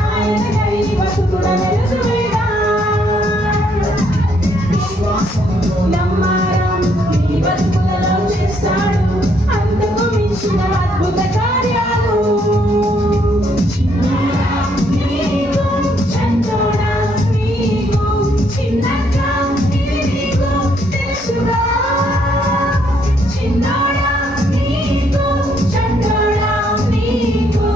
ఆయనకై బతుకుడను రుజువేగా. విశ్వాసంతో నమ్మారం నీ బతుకులలో చేస్తాడు అంతకు మించిన అద్భుత కార్యాలు. చిన్నగా నీకు చందోడా నీకు చిన్నగా నీకు తెలుసుగా. చిన్నోడా నీకు చందోడా నీకు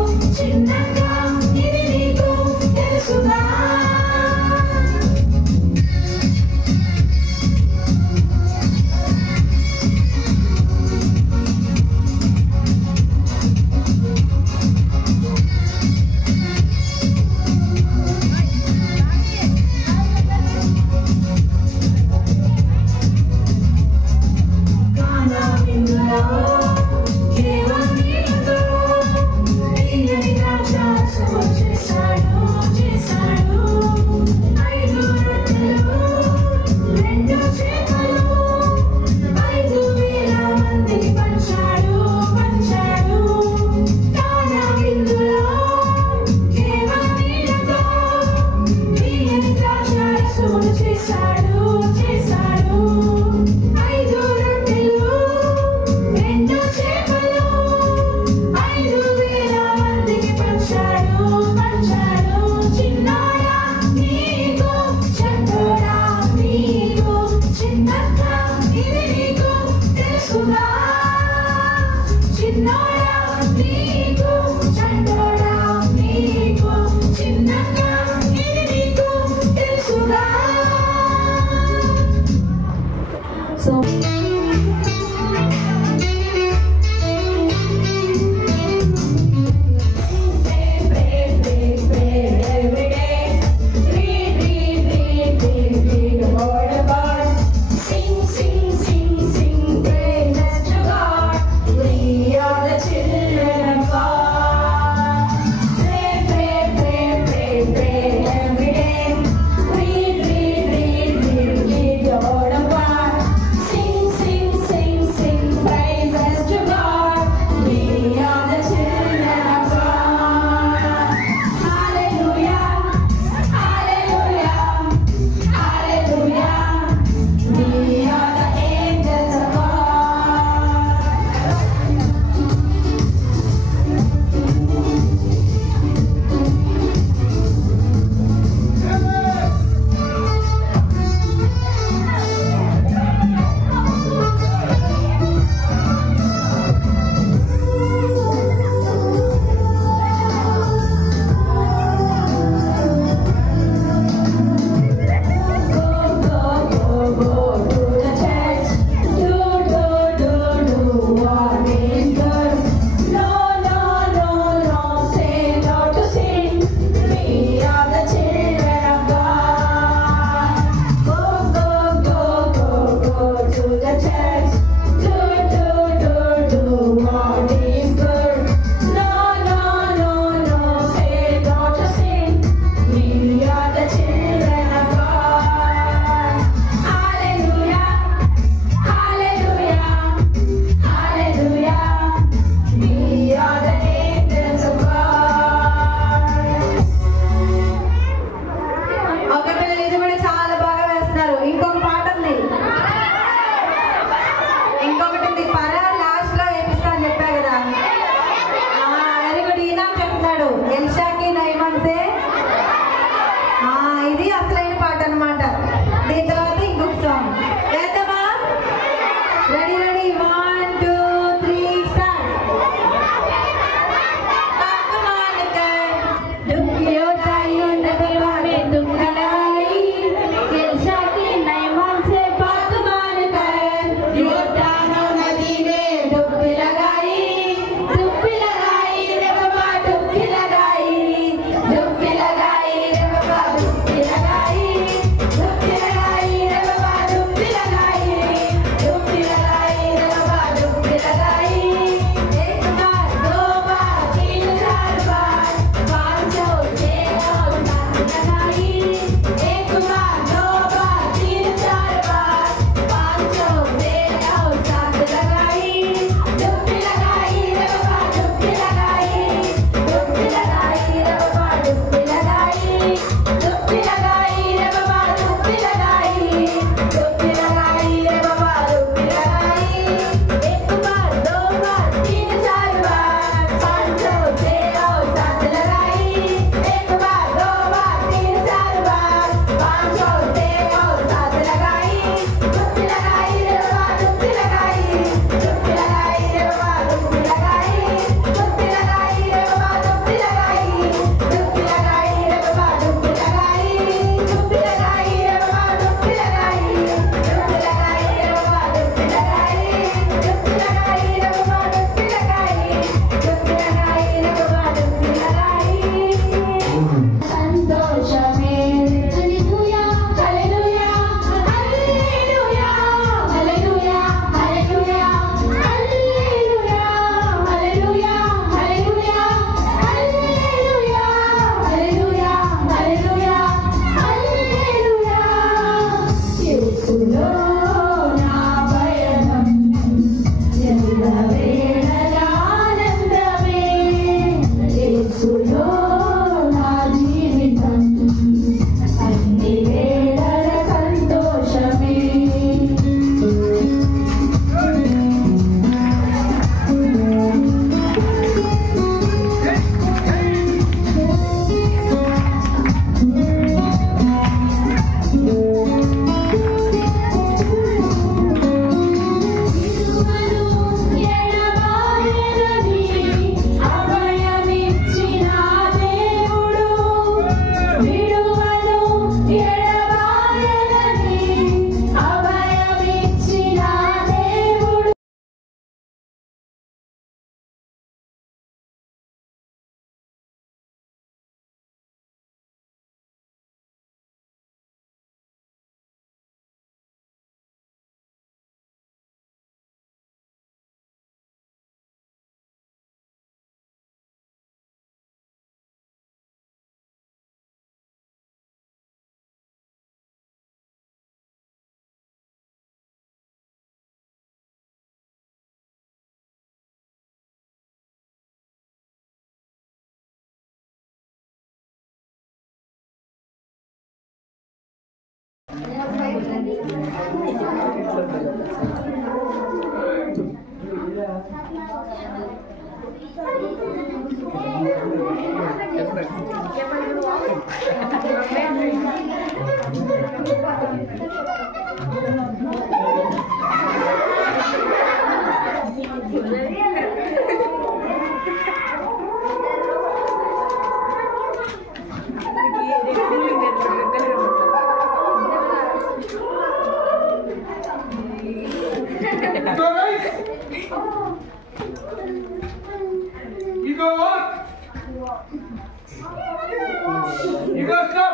You go stop.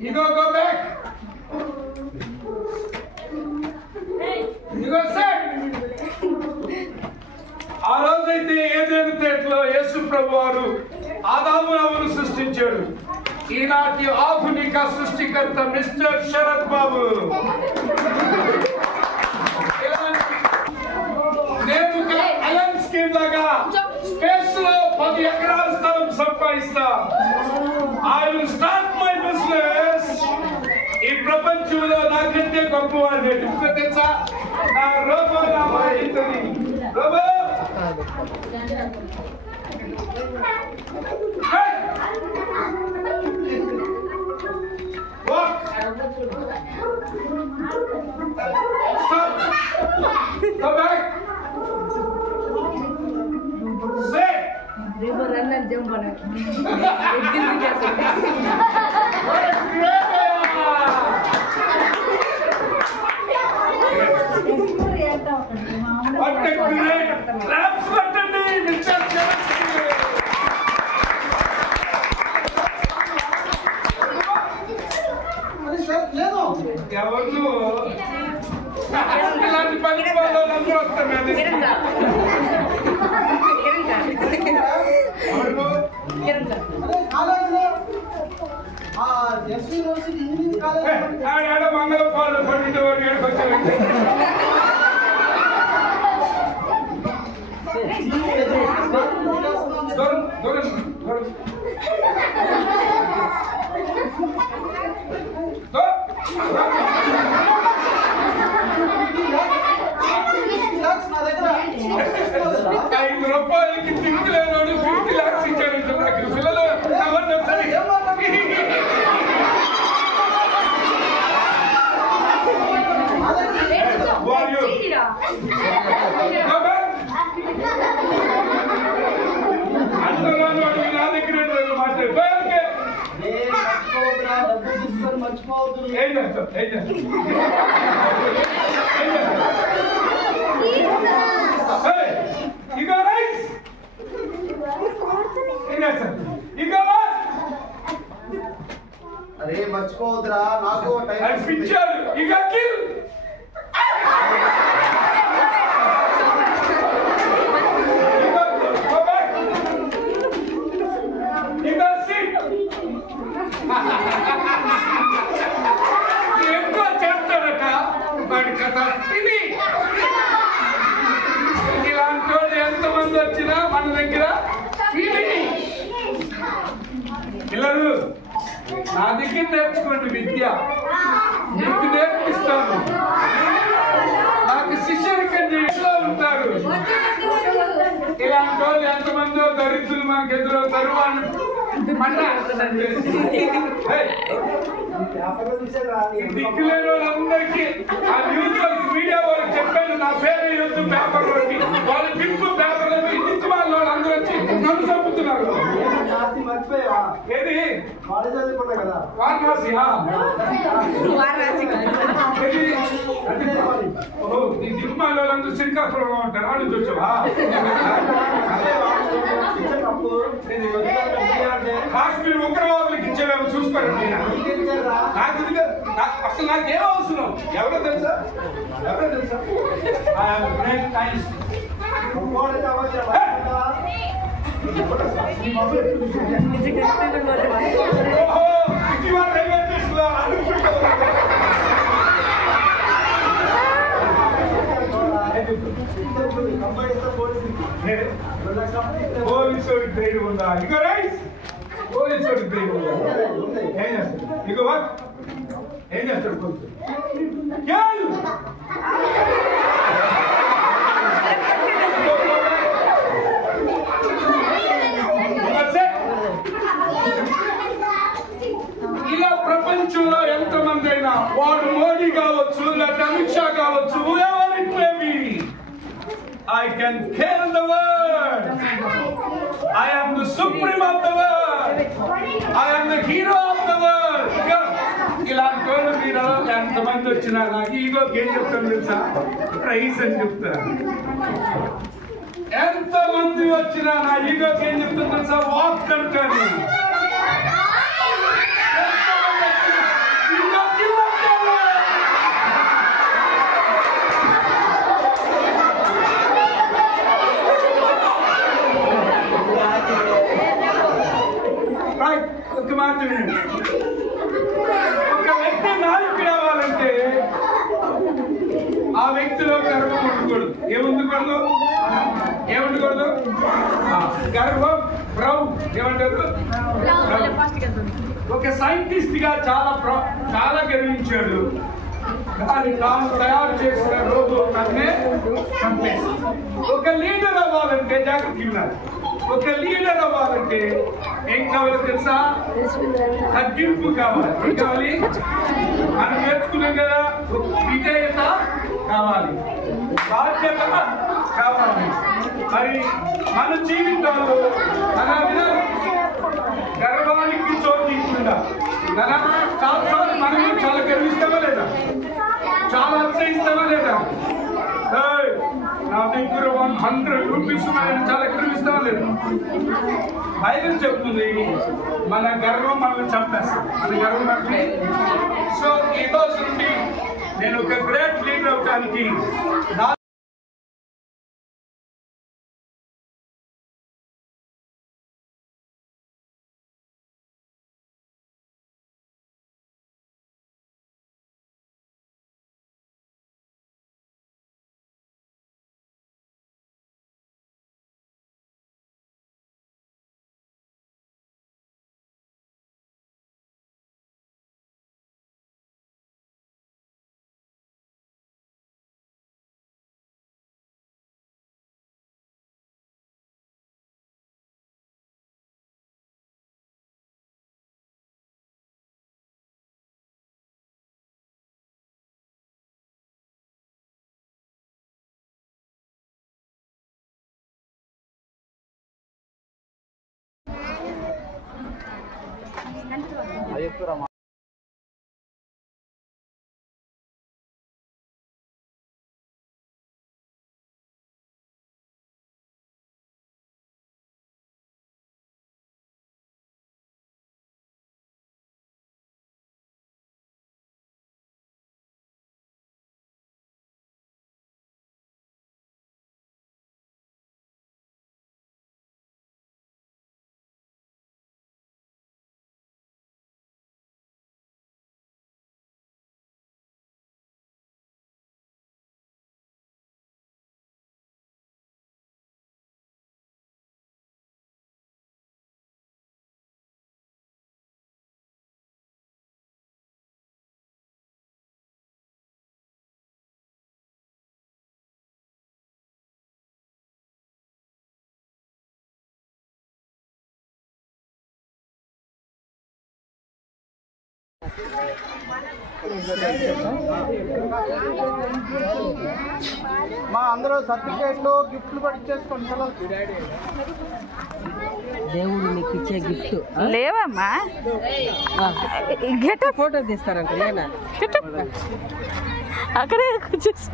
You go back. You go set. ఆ రోజైతే ఏదేను తేటలో యేసు ప్రభువారు ఆదామును సృష్టించాడు. ఈనాటి ఆధునిక సృష్టికర్త మిస్టర్ శరత్ బాబు. నేను అలన్ స్కీమ్ లాగా స్పేస్ లో 10 ఎకరాల స్థలం సంపాదిస్తా. I will start my business. ఈ ప్రపంచంలో నాకంటే గొప్పవాడు ఎందుకు తెలుసా? నా రోబో నా ఇంతది robot. Stop. Go back. Sit. Run అని జంపన What a great claps for me, Mr. ఎవరు ఇలాంటి పని వాళ్ళు అందరూ వస్తారు. మంగళ పాలు పండితే ₹5 తిరుగులేనోడు 50 lakhs ఇచ్చాడు. నాకు పిల్లలు ఏం చేస్తాం ఇక రైస్ ఏం చేస్తాం ఇక అరే మర్చిపోవద్దురా నాకు టైం పిచ్చాడు ఇక కిల్ ఎక్కువ చేస్తాడట వాడి కథ ఇది. ఇలాంటి వాళ్ళు ఎంతమంది వచ్చినా మన దగ్గర పిల్లలు నా దగ్గర నేర్చుకోండి విద్య, నీకు నేర్పిస్తాను. నాకు శిష్యరికండి ఇంట్లో ఉంటారు. ఇలాంటి వాళ్ళు ఎంతమందో దరిద్రులు మనకు ఎదురవుతారు. వాళ్ళు దిక్కులేని వాళ్ళందరికీ ఆ న్యూస్ మీడియా వాళ్ళకి చెప్పాను నా పేరు ఈరోజు పేపర్ లోకి. వాళ్ళు పింపు పేపర్ దిక్కు వాళ్ళు అందరూ వచ్చి నన్ను చంపుతున్నారు. ఏది వారణాసి ఈ దిక్కుమాల వాళ్ళందరూ శ్రీకాకుళంలో ఉంటారు. వాళ్ళు నుంచి వచ్చావా? కాశ్మీర్ ఉగ్రవాదులకు ఇచ్చేవేమో చూసుకోండి. అసలు నాకేం అవసరం? ఎవరో తెలుసా? పోలీసు ధైర్యం ఉందా? ఇక రైస్ పోలీసు ధైర్యం ఉందా? ఏం చేస్తారు? ఇక వచ్చేస్తారు కొంచెం. ఏయ్! ఇలా ప్రపంచంలో ఎంతమంది అయినా వాడు మోడీ కావచ్చు లేకపోతే అమిత్ షా కావచ్చు whoever it may be, I can kill the world. I am the supreme of the world. I am the hero of the world. ఇలాంటి వాళ్ళు మీరు ఎంతమంది వచ్చినా నాకు ఈగోకి ఏం చెప్తాను తెలుసా? ప్రైజ్ అని చెప్తారు. ఎంతమంది వచ్చినా నా ఈగోకి ఏం చెప్తాను తెలుసా? వాక్ అంటాను. ఒక మాట వినండి. ఒక వ్యక్తి నాయకుడు అవ్వాలంటే ఆ వ్యక్తిలో గర్వం ఉండకూడదు. ఏముండకూడదు? ఏముండకూడదు? గర్వం ప్రౌడ్ ఏమంటారు? ఒక సైంటిస్ట్ గా చాలా గర్వించాడు. కానీ తాను తయారు చేసిన రోజు అతనే చంపేసి. ఒక లీడర్ అవ్వాలంటే జాగ్రత్త ఉన్నారు. ఒక లీడర్ అవ్వాలంటే ఏం కావాలి తెలుసా? తగ్గింపు కావాలి. ఏం కావాలి? మనం నేర్చుకున్నాం కదా, విజేత కావాలి, బాధ్యత కావాలి. మరి మన జీవితాల్లో అలా గర్వానికి చోటు ఇచ్చిందా? చాలాసార్లు మనం చాలా గర్విస్తామా లేదా? చాలా అతిశయిస్తామా లేదా? నా దగ్గర 100 రూపీస్ ఉన్నాయని చాలా గర్విస్తామా లేదా? బైబిల్ చెప్తుంది మన గర్వం మనల్ని చంపేస్తాం. మన గర్వం మనకి. సో ఈ రోజు నుండి నేను ఒక గ్రేట్ లీడర్ అవడానికి మా అందరూ సర్టిఫికేట్లు గిఫ్ట్లు కూడా ఇచ్చేసుకోండి పిల్లలకి. దేవుడు నీకు ఇచ్చే గిఫ్ట్ లేవమ్మా. గెట ఫోటో తీస్తారంట. లేనా అక్కడే కూర్చోసి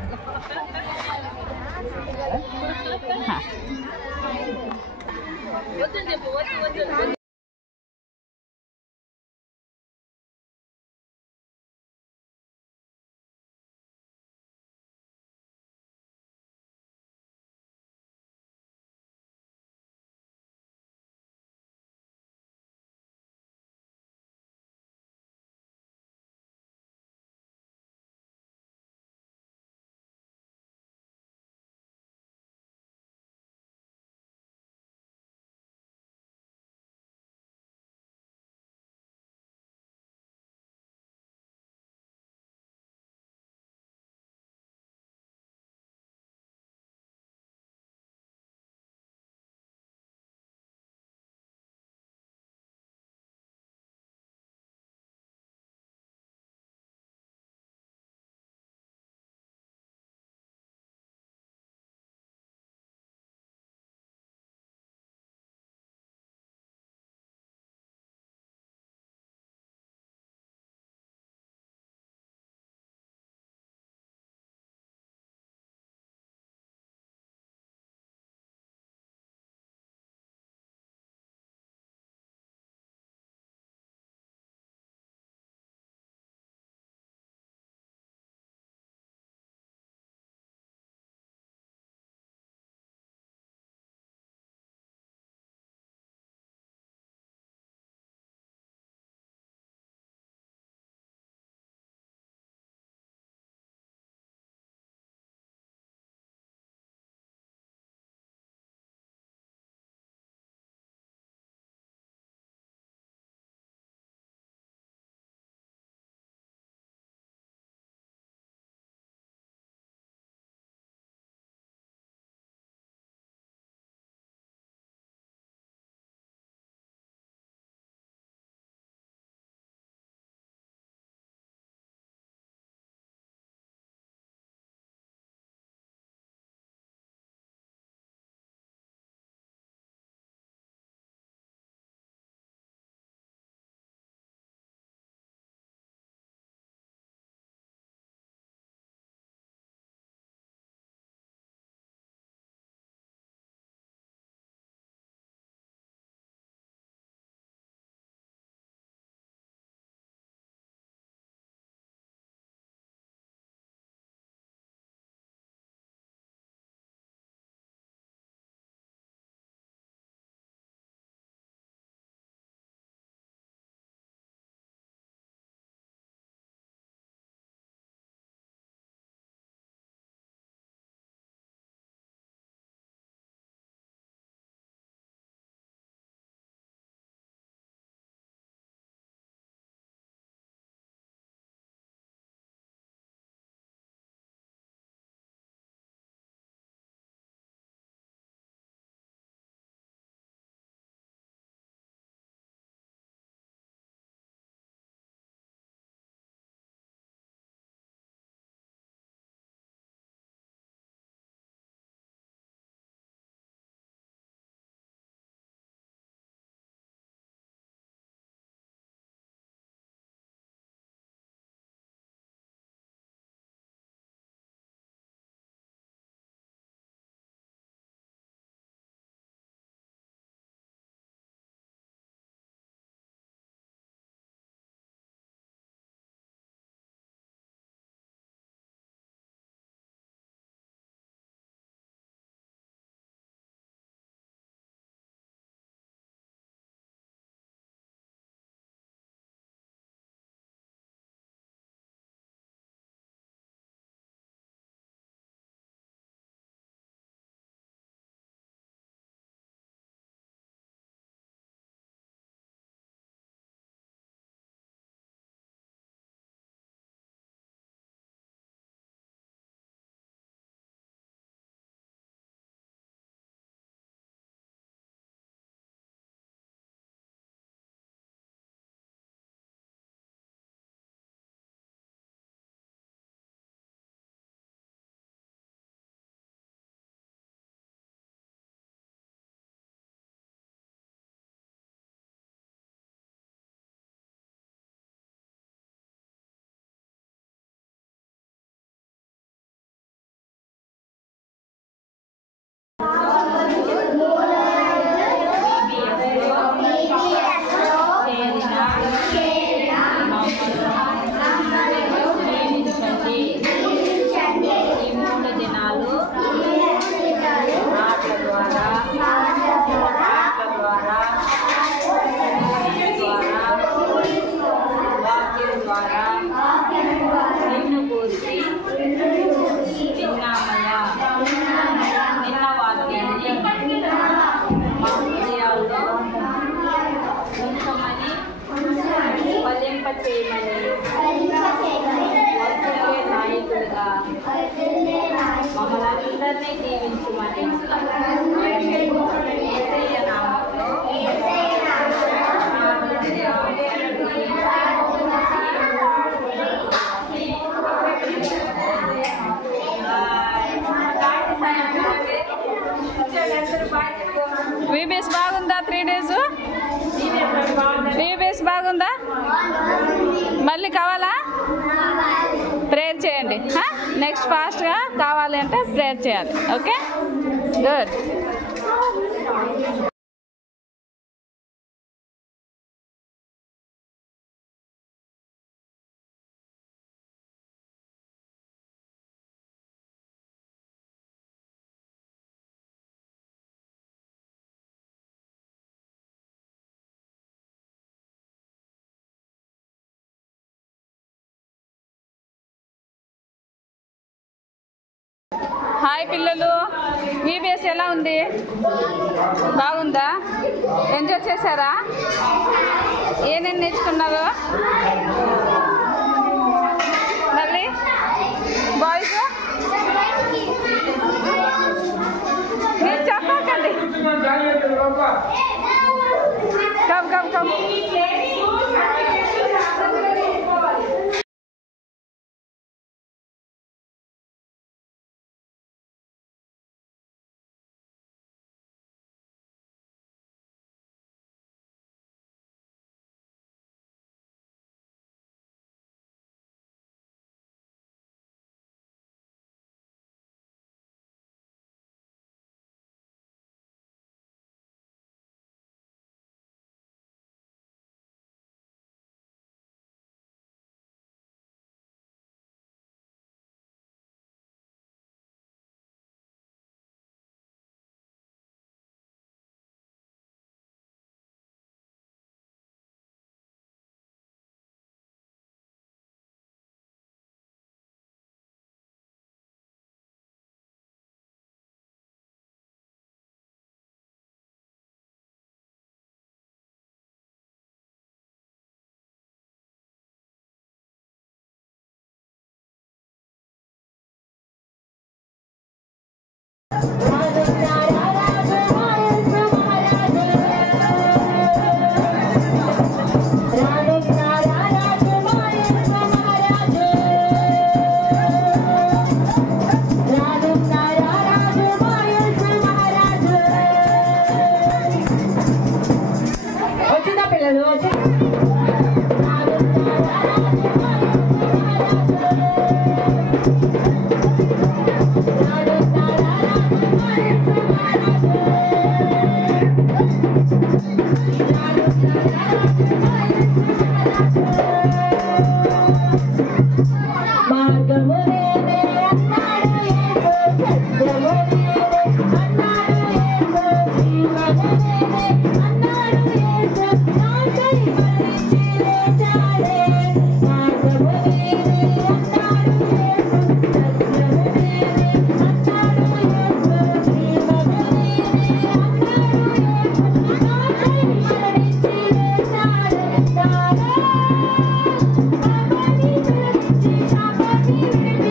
ద్వారా నిన్ను కూర్చి విన్నామయ్యా. నిన్న వాక్యాన్ని మా హృదయాల్లో ఉంచమని ఫలింపచేయమని వర్ధిల్లే నాయకులుగా మమ్మల్ని అందరినీ దీవించమని యేసయ్య నామములో వీబీఎస్ బాగుందా? 3 days వీబీఎస్ బాగుందా? మళ్ళీ కావాలా? ప్రేయర్ చేయండి. నెక్స్ట్ ఫాస్ట్గా కావాలి అంటే ప్రేయర్ చేయాలి. Okay, good. హాయ్ పిల్లలు, వీబీఎస్ ఎలా ఉంది? బాగుందా? ఎంజాయ్ చేశారా? ఏమేమి నేర్చుకున్నారు? మళ్ళీ బాయ్స్ మీరు చెప్పకండి. Come come come.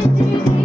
Thank you.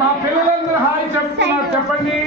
మా పిల్లలందరూ హాయ్ చెప్తున్నారు, చెప్పండి.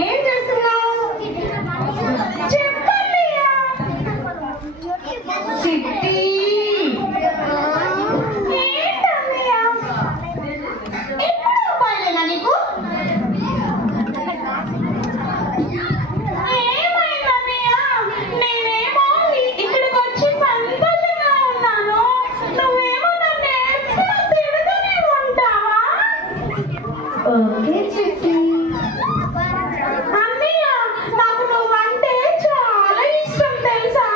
ఏం చేస్తున్నావు? చెప్పన్నయ్యా. చిట్టి ఏంటన్నయ్యా? ఎప్పుడు పడలేనా నీకు? ఏమైందన్నయ్యా? నేనేమో ఇక్కడికి వచ్చి సంతోషంగా ఉన్నాను, నువ్వేమో నన్ను ఎప్పుడు తిడుతూనే ఉంటావా? ఓకే చిట్టి. అన్నయ్య, నాకు నువ్వంటే చాలా ఇష్టం తెలుసా?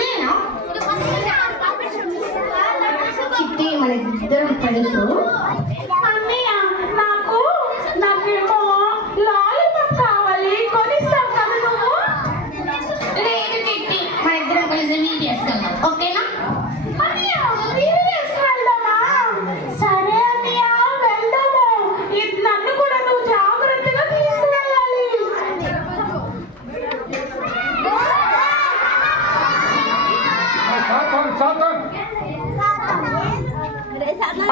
నేను చిట్టి మన ఇద్దరం తెలుసు. అన్నయ్య, నాకేమో లాలీపాప్ కావాలి, కొనిస్తావు కదా నువ్వు? లేదు చిట్టి, మన ఇద్దరం కలిసి వీడియోస్ వెళ్దాం, ఓకేనా? అన్నయ్య, వీడియోస్ వెళ్దామా? సరే అన్నయ్య, వెళ్దాము. నన్ను కూడా నువ్వు జాగ్రత్తగా తీసుకువెళ్ళాలి.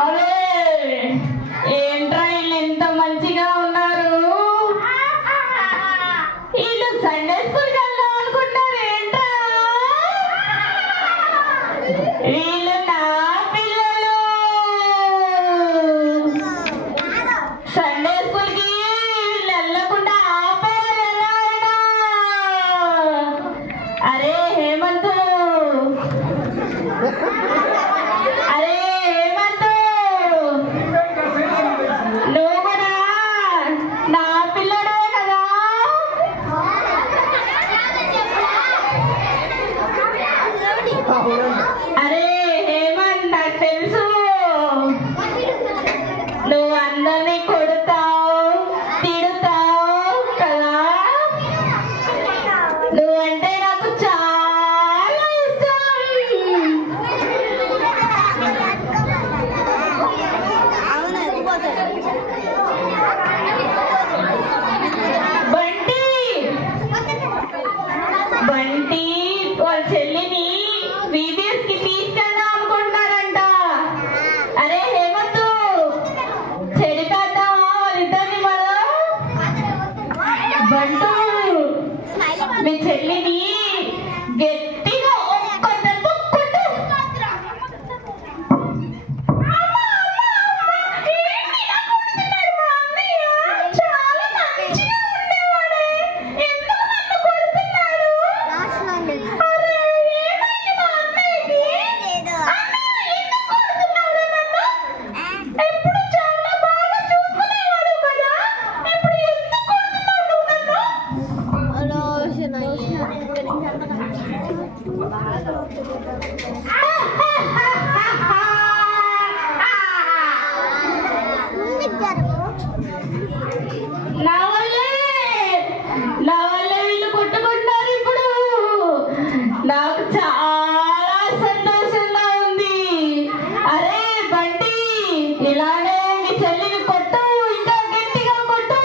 అరే ఏంట్రా వీళ్ళు ఎంత మంచిగా ఉన్నారు? వీళ్ళు సండే స్కూల్కి వెళ్దాం అనుకుంటారు ఏంట్రా? వీళ్ళు నా పిల్లలు. సండే స్కూల్కి వెళ్ళకుండా ఆపారు ఎలా అయినా. అరే హేమంత్, అరే హేమంత్, నువ్వు కూడా నా పిల్లడే కదా? అరే హేమంత్, నాకు తెలుసు నువ్వు అందరినీ కొడతావు, తిడతావు కదా. నువ్వంటే నాకు చాలా ఇష్టం. బంటి బంటి వాళ్ళ చెల్లిని VBS కి తీసుకెళ్దాం అనుకుంటున్నారంట. అరే హేమంత్, చెడిపేద్దామా వాళ్ళిద్దరిని మనం? బంటు, మీ చెల్లిని గట్టిగా ఒక్క దెబ్బ కొట్టు. ఎప్పుడు చాలా బాగా చూసుకునేవాడు కదా, ఇప్పుడు ఎందుకు కొడుతున్నావు నా వల్లే వీళ్ళు కొట్టుకుంటారు ఇప్పుడు. నాకు చాలా సంతోషంగా ఉంది. అరే బంటి, ఇలానే మీ చెల్లిని కొట్టు, ఇంకా గట్టిగా కొట్టు.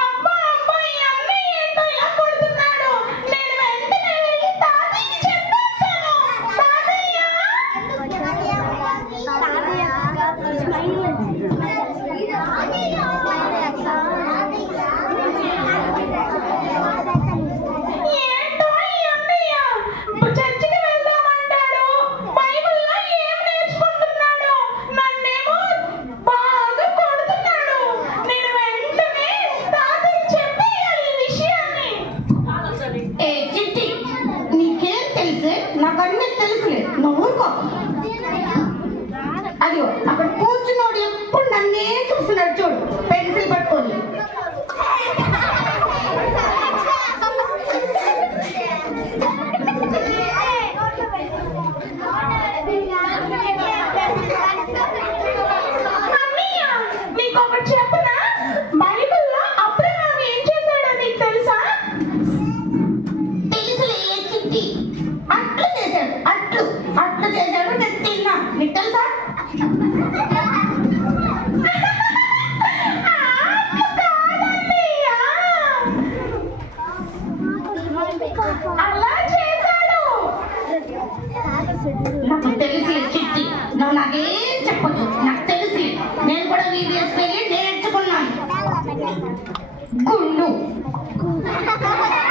అబ్బా అబ్బా, ఈ అమ్మాయి ఏంటో ఇలా కొడుతున్నాడు. నేను వెంటనే వెళ్ళి తాతయ్యకి చెప్పేస్తాను. అలా చేశాడు. నాకు తెలిసి చిట్టి, నువ్వు నాకేం చెప్పదు. నాకు తెలిసి నేను కూడా వీడియోస్ వెళ్ళి నేర్చుకున్నాను. గుండు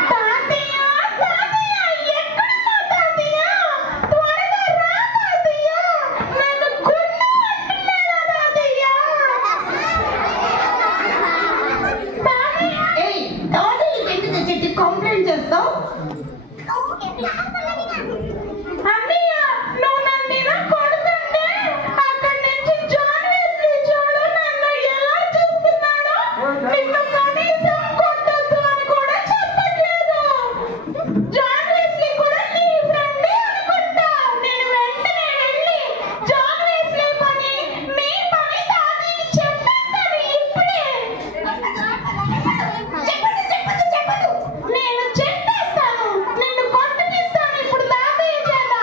తాతయ్య, తాతయ్య, ఎక్కడున్నావు తాతయ్య? త్వరగా రా తాతయ్య, నన్ను గుండు అంటున్నాడా తాతయ్య? తాతయ్య, ఏయ్ తాతయ్య ఎందుకు చిట్టి కంప్లైంట్ చేస్తావు? అన్నయ్య, నువ్వు నన్ను ఇలా కొడుతుంటే అక్కడి నుంచి జాన్ వెస్లీ చూడు నన్ను ఎలా చూస్తున్నాడో. నిన్ను కనీసం కొట్టొద్దు అని కూడా చెప్పట్లేదు. జాన్ వెస్లీ కూడా నీ ఫ్రెండే అనుకుంటా. నేను వెంటనే వెళ్ళి జాన్ వెస్లీ పని, నీ పని తాతయ్యకి చెప్పేస్తాను ఇప్పుడే. చెప్పదు. నేను చెప్పేస్తాను. నిన్ను కొట్టనిస్తాను ఇప్పుడు తాతయ్య చేత.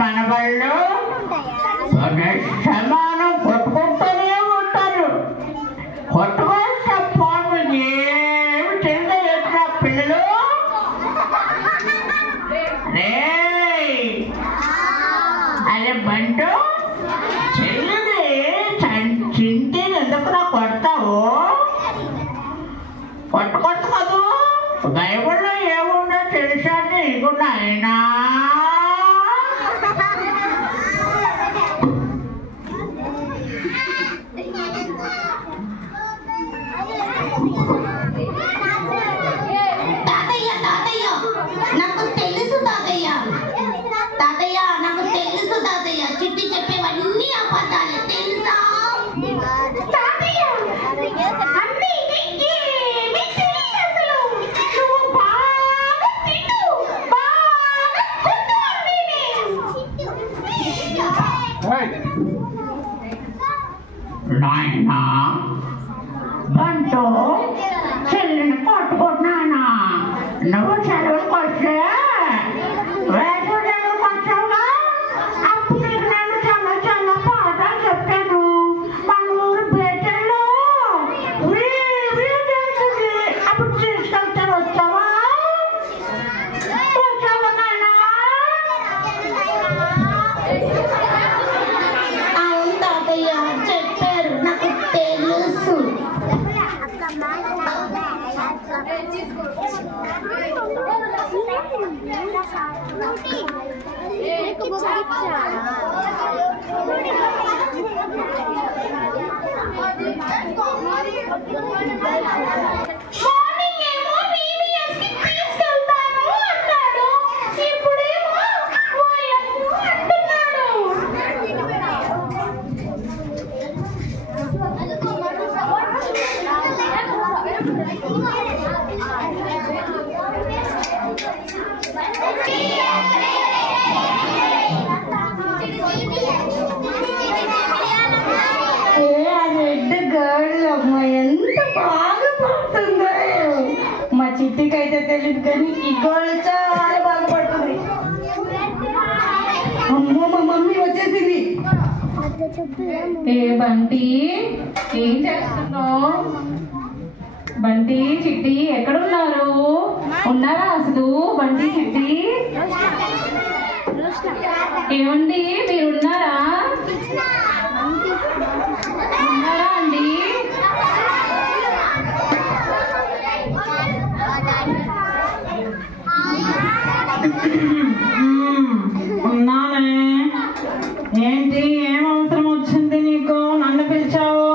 మన వాళ్ళు సమానం కొట్టుకుంటూనే ఉంటారు. కొట్టుకుంటే పాము ఏమి తెలియదు పిల్లలు. అరే బంటు, చెల్లిది చింటిని ఎందుకు నా కొడతావు? కొట్టుకొట్టు కదూ. బైబిల్లో ఏముందో తెలుసా నీకు నాయనా? తాతయ్య, తాతయ్య, నాకు తెలుసు తాతయ్య. తాతయ్య, నాకు తెలుసు తాతయ్య. చిట్టి చెప్పేవన్నీ అబద్ధాలే తెలుసా? తాతయ్య, అన్నీ నీకేమీ తెలియదు అసలు. నువ్వు బాగా తిను, బాగా కొట్టు అన్నీని. నాయనా బంటు, చెల్లిని కొట్టుకుంటున్నానా? నువ్వు చదువుకు వస్తే వేసు చదువుకు వచ్చావుగా. అప్పుడు నీకు నేను చాలా చాలా పాఠాలు చెప్పాను. మన ఊరు బేటల్లో జరుగుతుంది. అప్పుడు తీసుకెళ్తే వచ్చావా? వచ్చావా నాయనా? అవును తాతయ్య, చెప్పారు, నాకు తెలుసు. మార్నింగ్ ఏమో VVS కి తీసుకెళ్తాను అన్నాడు. ఇప్పుడేమో OS అంటున్నాడు. రెడ్ గర్ల్ అమ్మ ఎంత బాగా పడుతుందో. మా చిట్టికి అయితే తెలియదు కానీ ఈ గర్ల్ చాలా బాగా పడుతుంది. అమ్మో, మా మమ్మీ వచ్చేసింది. ఏ బంటి, ఏం చేస్తున్నావు? బంటి, చిట్టి ఎక్కడున్నారు? ఉన్నారా అసలు? బంటి, చిట్టి ఏమండి, మీరు ఉన్నారా? ఉన్నారా అండి? ఉన్నానే. ఏంటి, ఏం అవసరం వచ్చింది నీకు? నన్ను పిలిచావు?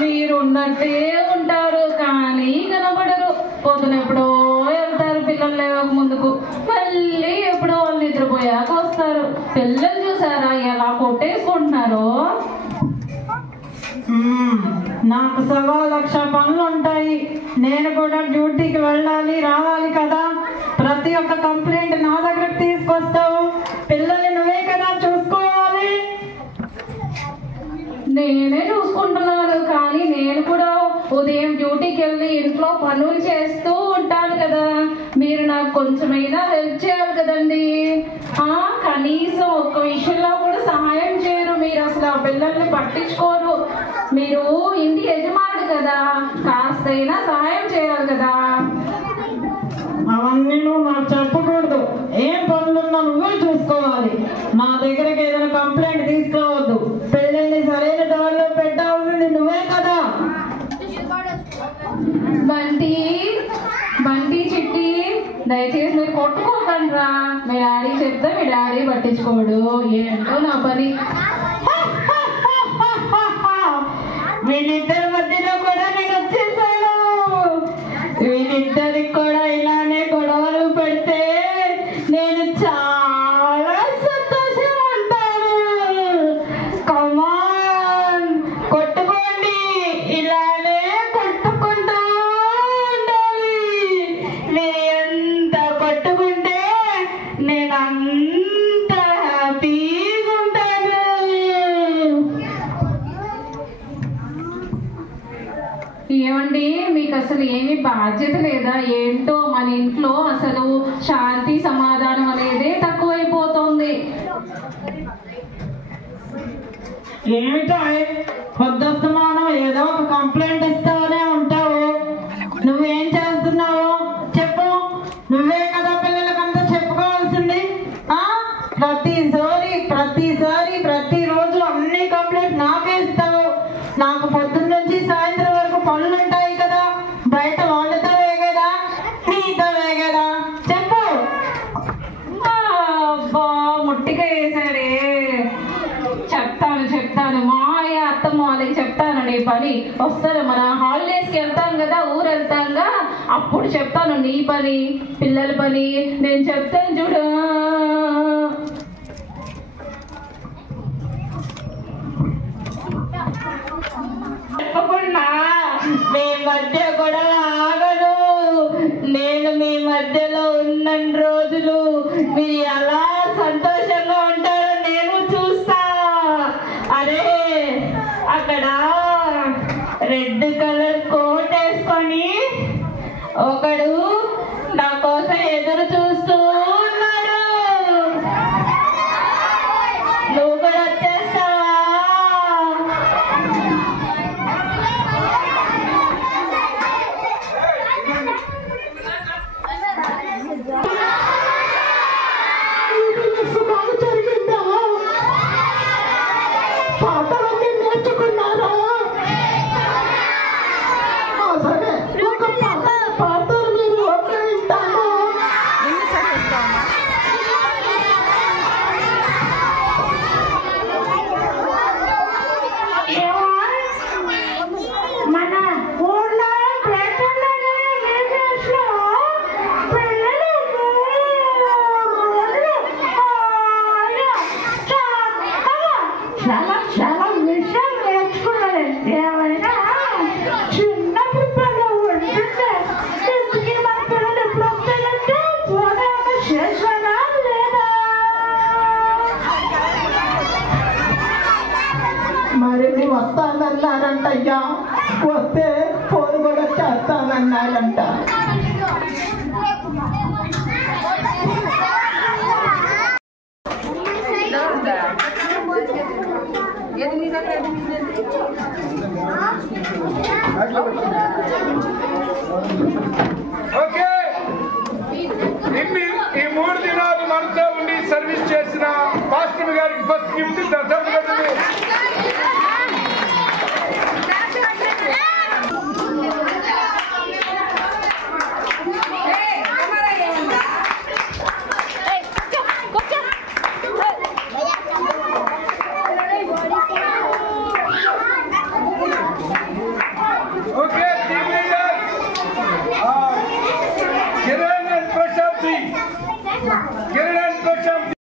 మీరు ఉన్నట్టే ఉంటారు కానీ కనబడరు. పొద్దున ఎప్పుడో వెళ్తారు పిల్లలు లేవక ముందుకు, మళ్ళీ ఎప్పుడో వాళ్ళు నిద్రపోయాక వస్తారు. పిల్లలు చూసారా ఎలా కొట్టేసుకుంటున్నారో? నాకు 1,00,000 పనులు ఉంటాయి. నేను కూడా డ్యూటీకి వెళ్ళాలి రావాలి కదా. ప్రతి ఒక్క కంప్లైంట్ నా దగ్గరకు తీసుకొస్తావు. పిల్లల్ని నువ్వే కదా చూసుకోవాలి. నేనే చూసుకుంటున్నాను కానీ నేను కూడా ఉదయం డ్యూటీకి వెళ్ళి ఇంట్లో పనులు చేస్తూ ఉంటాను కదా. మీరు నాకు కొంచెమైనా హెల్ప్ చేయాలి కదండి. కనీసం ఒక్క విషయంలో కూడా సహాయం చేయరు. మీరు అసలు ఆ పిల్లల్ని పట్టించుకోరు. మీరు ఇంటి యజమానుడు కదా, కాస్తైనా సహాయం చేయాలి కదా. అవన్నీ నువ్వు నాకు చెప్పకూడదు. ఏం పనులున్నా నువ్వే చూసుకోవాలి. నా దగ్గరకి ఏదైనా కంప్లైంట్ తీసుకోవద్దు. పిల్లల్ని సరైన దారిలో పెట్టాల్సింది నువ్వే కదా. బంటి బంటి చిట్టి, దయచేసి మీరు కొట్టుకోకండి రా. మీ డాడీ చెప్తే మీ డాడీ పట్టించుకోడు. ఏంటో నా పని. వీళ్ళిద్దరి మధ్యలో కూడా నేను వచ్చేసాను. వీళ్ళిద్దరికి కూడా ఇలానే గొడవలు పెడితే నేను చాలా సంతోషంగా ఉంటాను. కమాన్, కొట్టుకోండి, ఇలానే కొట్టుకుంటూ ఉండాలి. మీరు ఎంత కొట్టుకుంటే నేను అంత హ్యాపీగా ఉంటాను. ఏమండి, మీకు అసలు ఏమి బాధ్యత లేదా ఏంటో? మన ఇంట్లో అసలు శాంతి సమాధానం అనేదే తక్కువైపోతుంది. ఏమిటో పొద్దుస్తమానం ఏదో ఒక కంప్లైంట్ ఇస్తావనే ఉంటావు. నువ్వేం చేస్తున్నావు చెప్పు. నువ్వే కదా పిల్లలకంతా చెప్పుకోవాల్సింది. ప్రతిరోజు అన్ని కంప్లైంట్ నాకే ఇస్తావు. నాకు పొద్దున్న నుంచి సాయంత్రం వరకు పనులు ఉంటాయి కదా. బయట వాళ్ళతో వేగేదా నీతో వేగేదా చెప్పు. అబ్బా, ముట్టిగా వేసాడే. చెప్తాను మాయ అత్తమ్మ వాళ్ళకి చెప్తాను నీ పని. వస్తారు, మన హాలిడేస్కి వెళ్తాను కదా, ఊరు వెళ్తానుగా, అప్పుడు చెప్తాను నీ పని పిల్లల పని నేను చెప్తాను చూడు. చెప్పకుండా మీ మధ్య గొడవ ఆగదు. నేను మీ మధ్యలో ఉన్న రోజులు మీరు ఎలా సంతోషంగా ఉంటారో నేను చూస్తా. అరే, అక్కడ రెడ్ కలర్ కోట్ వేసుకొని ఒకడు నా కోసం ఎదురు చూస్తూ ఉన్నాడు. నువ్వు కూడా వచ్చేస్తావా? పాటలన్నీ నేర్చుకున్నారా? సరే, ఒక పాటలు మీరు వింటాను. మన ఊర్లో పేటలోనే విదేశంలో పిల్లలు చాలా విషయాలు నేర్చుకున్నాను. ఏమైనా చిన్నప్పుడు పిల్లలు ఉంటుంటే ఇంటికి మన పిల్లలు ఎప్పుడు వస్తాయంటే ఫోన్ ఏమైనా చేశానా లేదా? మరి వస్తానన్నారంటయ్యా. వస్తే ఫోన్ కూడా చేస్తానన్నారంట. ఓకే, ఈ 3 దినాలు మనతో ఉండి సర్వీస్ చేసిన పాస్టర్ గారికి ఫస్ట్ గిఫ్ట్ దత్తపడుతుంది. Okay, team leader Kiran and Prashanti.